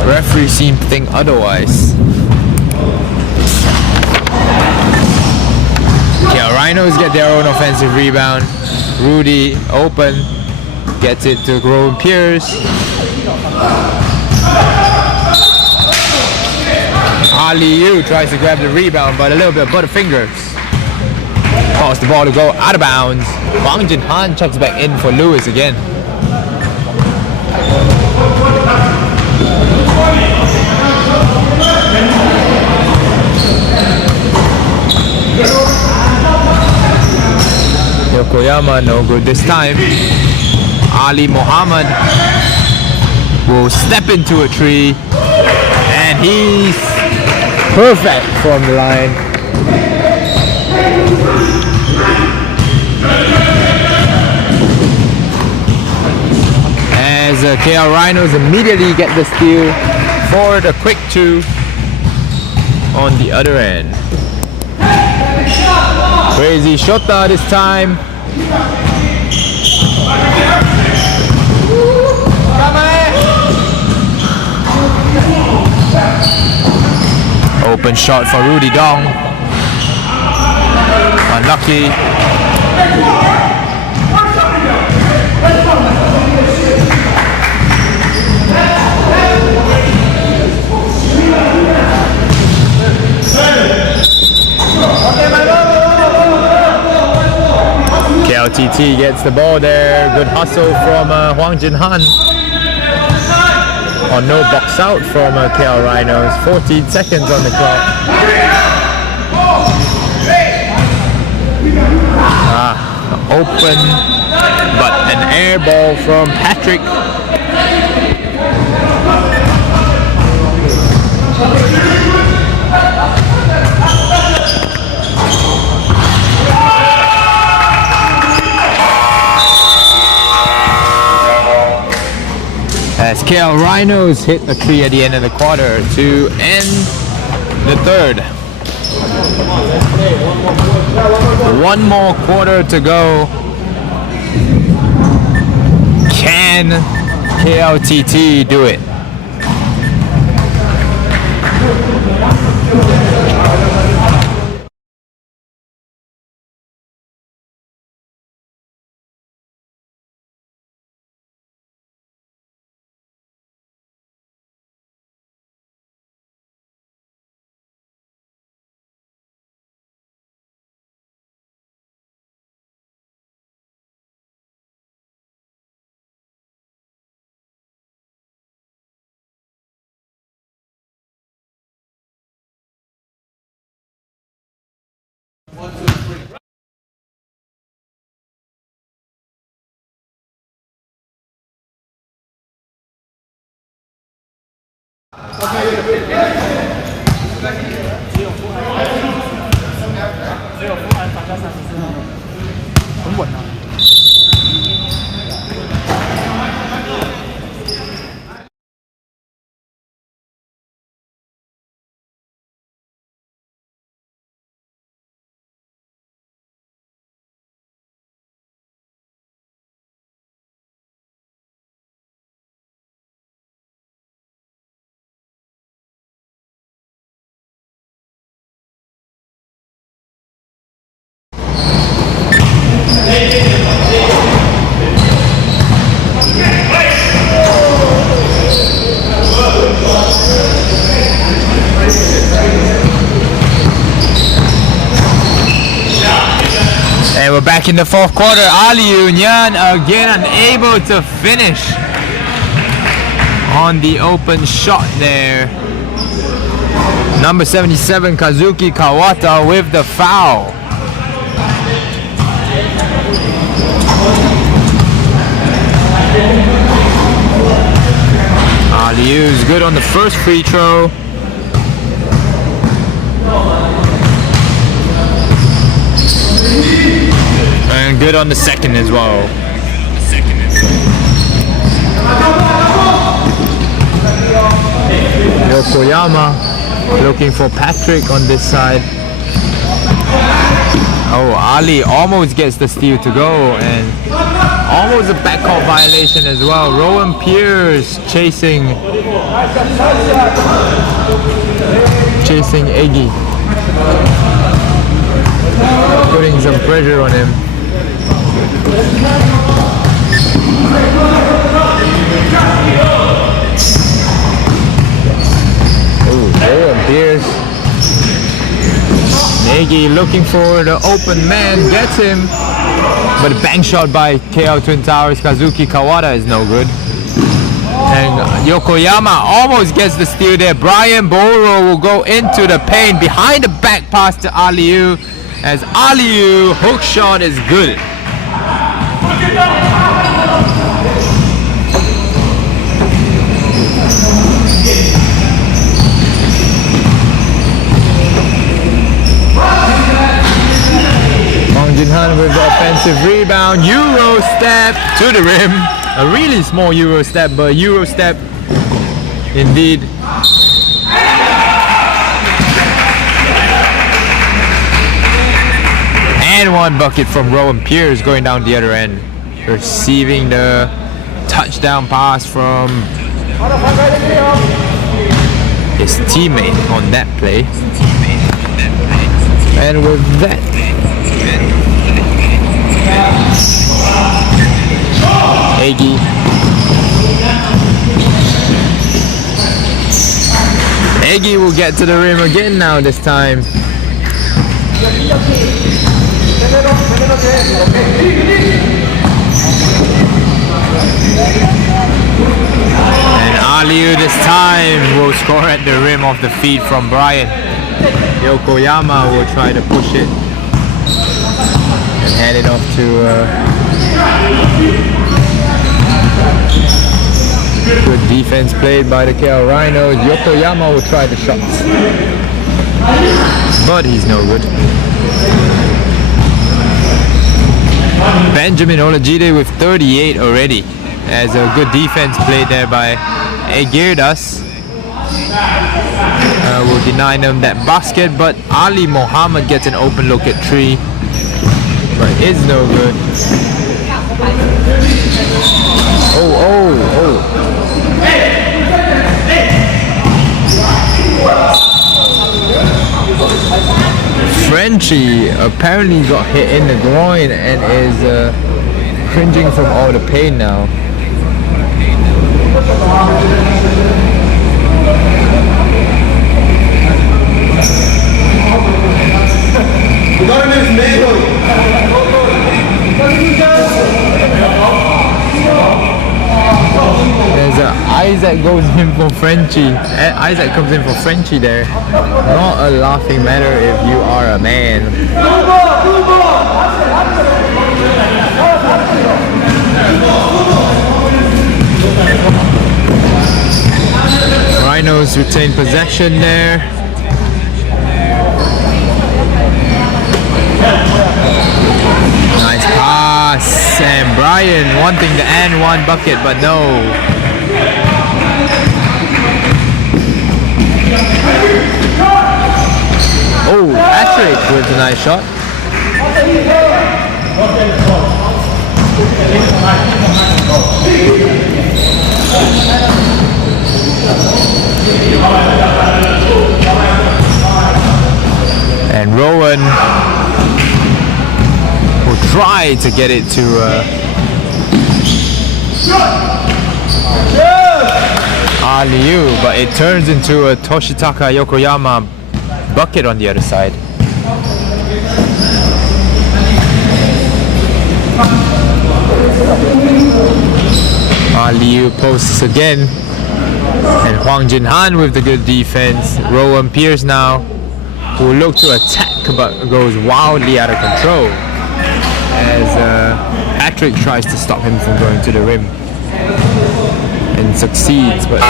referee seemed to think otherwise. Yeah, Rhinos get their own offensive rebound. Rudy open, gets it to Rowan Pierce. Aliu tries to grab the rebound, but a little bit of butterfingers. Cause the ball to go out of bounds. Wang Jinhan checks back in for Lewis again. Yokoyama no good this time. Ali Muhammad will step into a tree. and he's perfect from the line. As KL Rhinos immediately get the steal for the quick 2 on the other end. Crazy shota this time. Open shot for Rudy Dong. Unlucky. KLTT gets the ball there. Good hustle from Huang Jinhan. Or no box out from KL Rhinos. 14 seconds on the clock. Open, but an air ball from Patrick. As KL Rhinos hit a 3 at the end of the quarter to end the third. One more quarter to go. Can KLTT do it? And we're back in the fourth quarter. Ali Nyan again unable to finish on the open shot there. Number 77 Kazuki Kawata with the foul. Aliu's good on the first free throw. And good on the second as well. Yokoyama looking for Patrick on this side. Oh, Ali almost gets the steal to go, and almost a backcourt violation as well. Rowan Pierce chasing Iggy, putting some pressure on him. Oh, Rowan Pierce. Iggy looking for the open man, gets him, but a bank shot by KL Twin Towers Kazuki Kawata is no good. And Yokoyama almost gets the steal there. Brian Boro will go into the paint behind the back pass to Aliu, as Aliu hook shot is good. Offensive rebound, Euro step to the rim. A really small Euro step, but Euro step indeed. And one bucket from Rowan Pierce going down the other end. Receiving the touchdown pass from his teammate on that play. And with that, Aggie will get to the rim again now this time. And Aliu this time will score at the rim off the feed from Brian. Yokoyama will try to push it and hand it off to good defense played by the KL Rhinos. Yokoyama will try the shots, but he's no good. Benjamin Olajide with 38 already, as a good defense played there by Agirdas. Will deny them that basket, but Ali Mohammed gets an open look at 3, but it's no good. Frenchie apparently got hit in the groin and is cringing from all the pain now. There's Isaac goes in for Frenchie. Isaac comes in for Frenchie there. Not a laughing matter if you are a man. Rhinos retain possession there. Nice pass, and Brian wanting the and one bucket, but no. Oh, Patrick with a nice shot. And Rowan will try to get it to Aliu, but it turns into a Toshitaka Yokoyama bucket on the other side. Aliu posts again, and Hwang Jin Han with the good defense. Rowan Pierce now will look to attack, but goes wildly out of control as Patrick tries to stop him from going to the rim and succeeds, but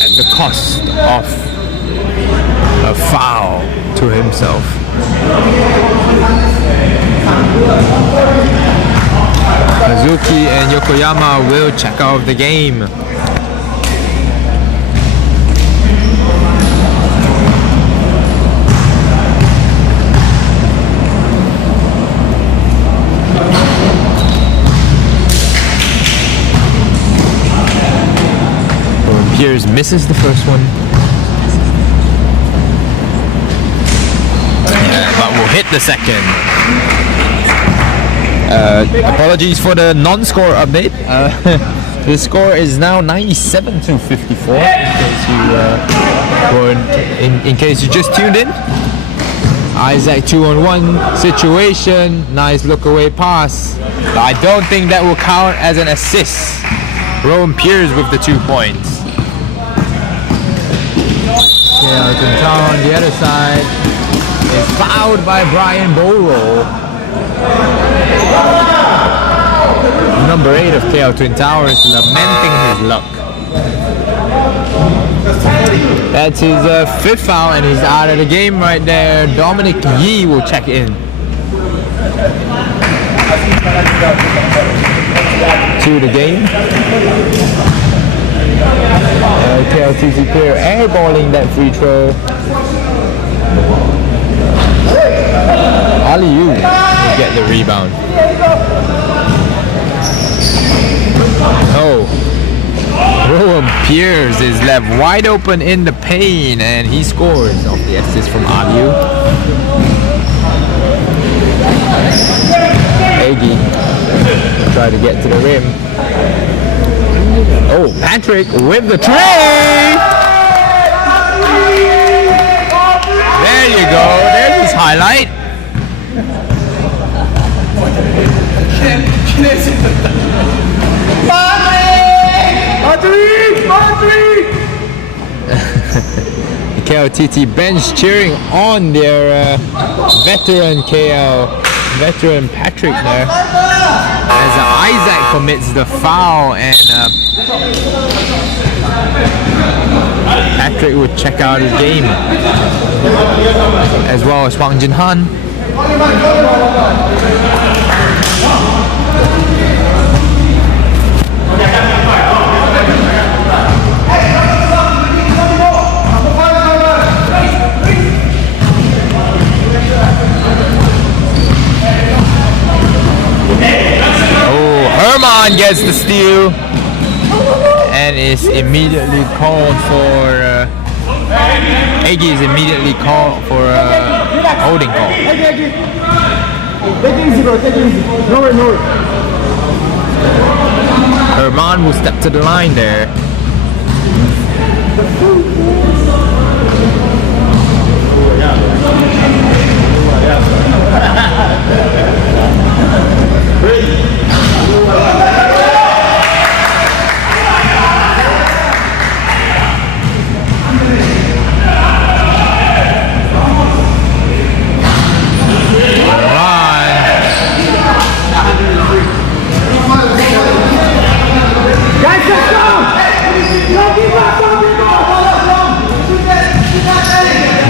at the cost of a foul to himself. Kazuki and Yokoyama will check out of the game. Pierce misses the first one. But will hit the second. Apologies for the non-score update. The score is now 97-54. In case you just tuned in. Isaac 2-on-1 situation. Nice look away pass. But I don't think that will count as an assist. Rowan Pierce with the 2 points. KLTT on the other side is fouled by Brian Boro. Number 8 of KLTT is lamenting his luck. That's his 5th foul and he's out of the game right there. Dominic Yee will check in. to the game. KLTT player airballing that free throw. Aliyu will get the rebound. Oh, Rowan Pierce is left wide open in the paint and he scores off the assist from Aliyu. Aggie try to get to the rim. Oh, Patrick with the tray! There you go, there's his highlight. The KLTT bench cheering on their veteran Patrick there. As Isaac commits the foul and Patrick would check out his game, as well as Wang Jinhan. Herman gets the steal and is immediately called for Aggie is immediately called for a holding call. Herman will step to the line there.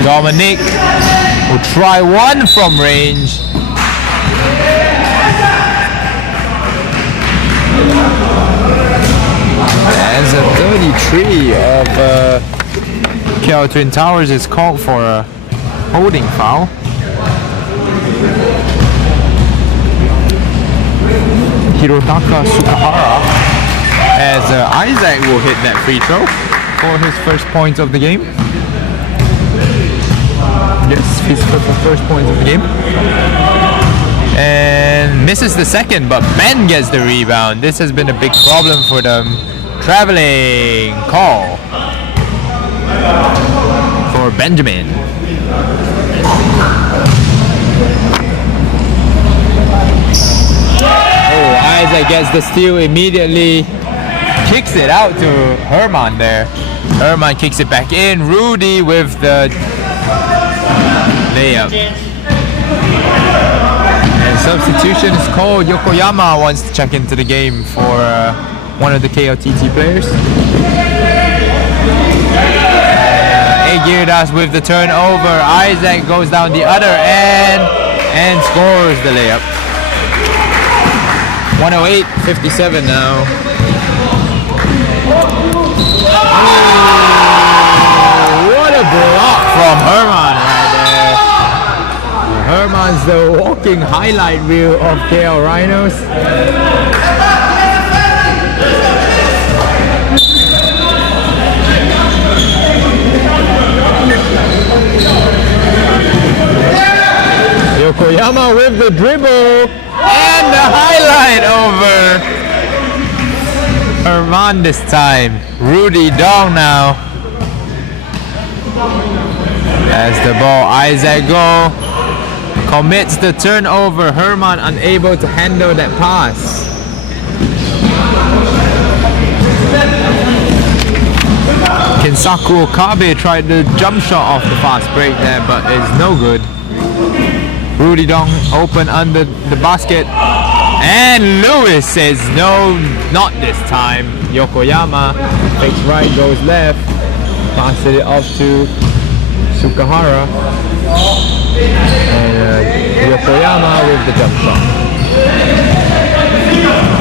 Dominic will try one from range. As a 33 of KL Twin Towers is called for a holding foul. Hirotaka Sukahara, as Isaac will hit that free throw for his first points of the game. Yes, his first points of the game. And misses the second, but Ben gets the rebound. This has been a big problem for them. Traveling call for Benjamin. Oh, Isaac gets the steal immediately. Kicks it out to Herman there. Herman kicks it back in. Rudy with the layup. And substitution is called. Yokoyama wants to check into the game for one of the KLTT players. Agirdas with the turnover. Isaac goes down the other end and scores the layup. 108-57 now. Oh, what a block from Herman right there. Herman's the walking highlight reel of KL Rhinos. Yokoyama with the dribble and the highlight over Herman this time. Rudy Dong now. As the ball, Isaac go. Commits the turnover. Herman unable to handle that pass. Kinsaku Okabe tried the jump shot off the fast break there, but it's no good. Rudy Dong open under the basket. And Lewis says no, not this time. Yokoyama takes right, goes left. Passes it off to Sukahara. And Yokoyama with the jump shot.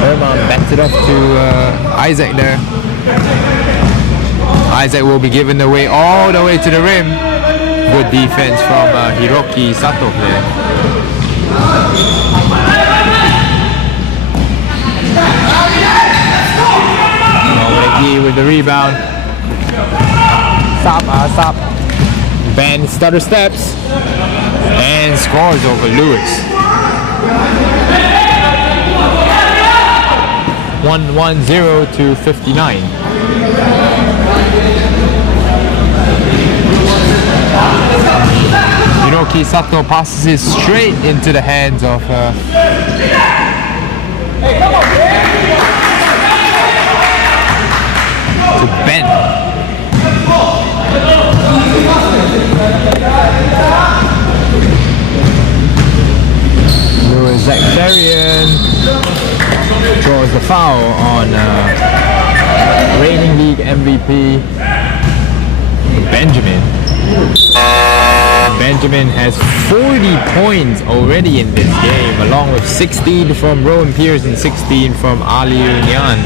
Herman backs it off to Isaac there. Isaac will be given the way all the way to the rim. Good defense from Hiroki Sato there. Nomegi with the rebound. Sap. Ben stutter steps and scores over Lewis. 1-0 to 59. Hiroki Sato passes it straight into the hands of to Ben. Lewis Zakarian draws the foul on reigning league MVP Benjamin. Benjamin has 40 points already in this game, along with 16 from Rowan Pierce and 16 from Ali Unian.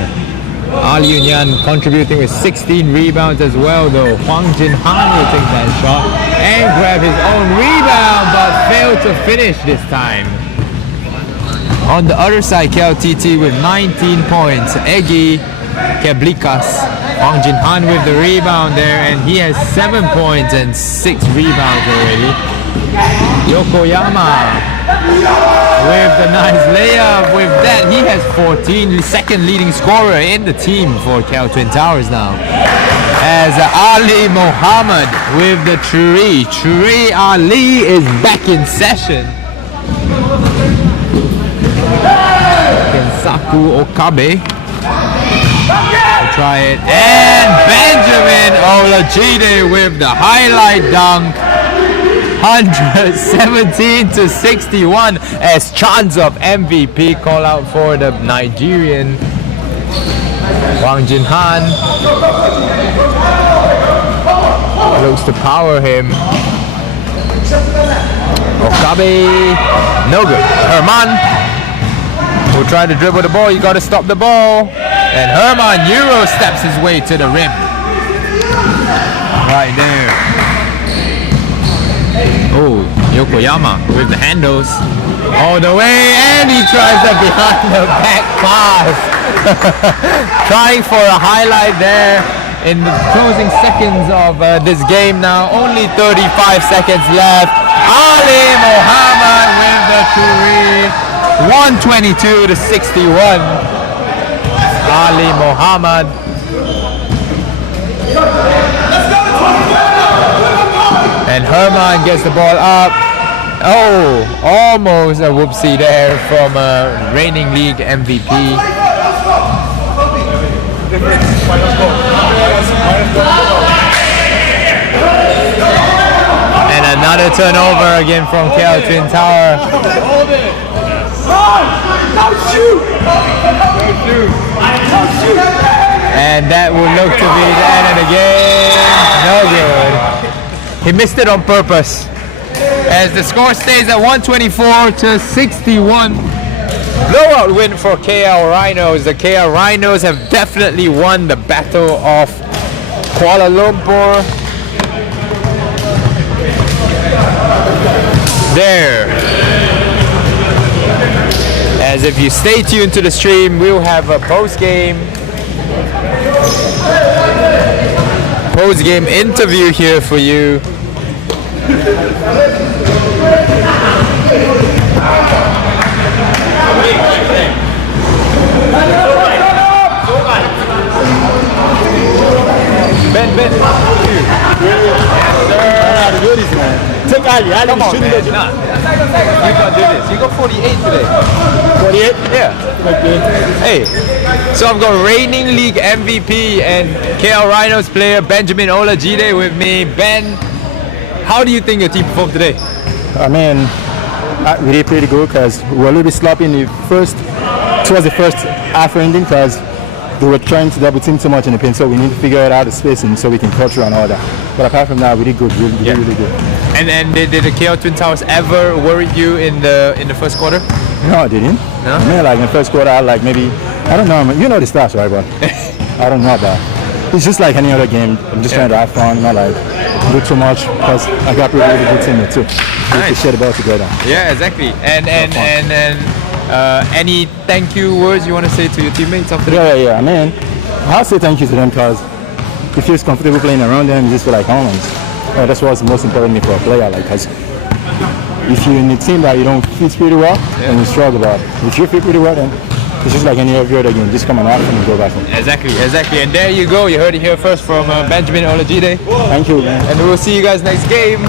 Ali Unian contributing with 16 rebounds as well, though. Hwang Jin-han will take that shot and grab his own rebound, but failed to finish this time. On the other side, KLTT with 19 points. Egi Keblikas. Hwang Jin-han with the rebound there, and he has 7 points and 6 rebounds already. Yokoyama with the nice layup. With that, he has 14, second leading scorer in the team for Cal Twin Towers now. As Ali Mohammed with the tree. Tree Ali is back in session. Kensaku Okabe. Try it, and Benjamin Olajide with the highlight dunk. 117 to 61 as chance of MVP call out for the Nigerian. Hwang Jin-han looks to power him. Okabe, no good. Herman will try to dribble the ball. You got to stop the ball. And Herman Euro steps his way to the rim. Right there. Oh, Yokoyama with the handles. All the way, and he tries the behind the back pass. Trying for a highlight there in the closing seconds of this game now. Only 35 seconds left. Ali Mohammed with the three. 122 to 61. Ali Mohammed. And Herman gets the ball up. Oh, almost a whoopsie there from reigning league MVP. And another turnover again from KL Twin Tower. And that will look to be the end of the game. No good. He missed it on purpose. As the score stays at 124 to 61. Blowout win for KL Rhinos. The KL Rhinos have definitely won the battle of Kuala Lumpur. There. As if you stay tuned to the stream, we'll have a post-game interview here for you. Ben. Take Ali. Ali shouldn't go. You gotta do this. You got 48 today. 48? Yeah. Okay. Hey, so I've got reigning league MVP and KL Rhinos player Benjamin Olajide with me. Ben, how do you think your team performed today? I mean, really pretty good because we were a little bit sloppy in the first, towards the first half ending because they were trying to double team too much in the paint, so we need to figure out the spacing so we can cut through and all that. But apart from that, we did good, really good. And did the KL Twin Towers ever worry you in the first quarter? No, I didn't. No? I mean, like in the first quarter, I like maybe, I don't know, you know the stats, right, bro? I don't know about. It's just like any other game. I'm just trying to have fun, not like do too much, because I got really good teammates too. Nice. To share the ball together. Yeah, exactly. And any thank you words you want to say to your teammates after that? Yeah. I mean, I'll say thank you to them because it feels comfortable playing around them. You just feel like home. That's what's most important to me for a player. Like, cause if you're in a team that you don't fit pretty well, then you struggle. But if you fit pretty well, then it's just like any other game. Just come on out and go back home. Exactly. And there you go. You heard it here first from Benjamin Olajide. Thank you, man. And we'll see you guys next game.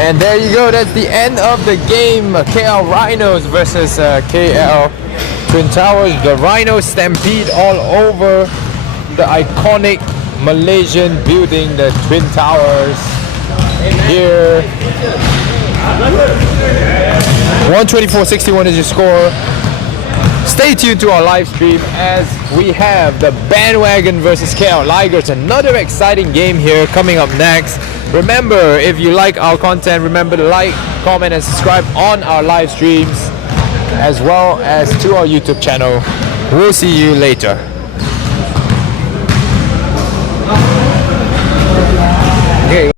And there you go. That's the end of the game. KL Rhinos versus KL Twin Towers. The Rhinos stampede all over the iconic Malaysian building, the Twin Towers. Here, 124-61 is your score. Stay tuned to our live stream as we have the Bandwagon versus KL Ligers. Another exciting game here coming up next. Remember, if you like our content, remember to like, comment, and subscribe on our live streams as well as to our YouTube channel. We'll see you later.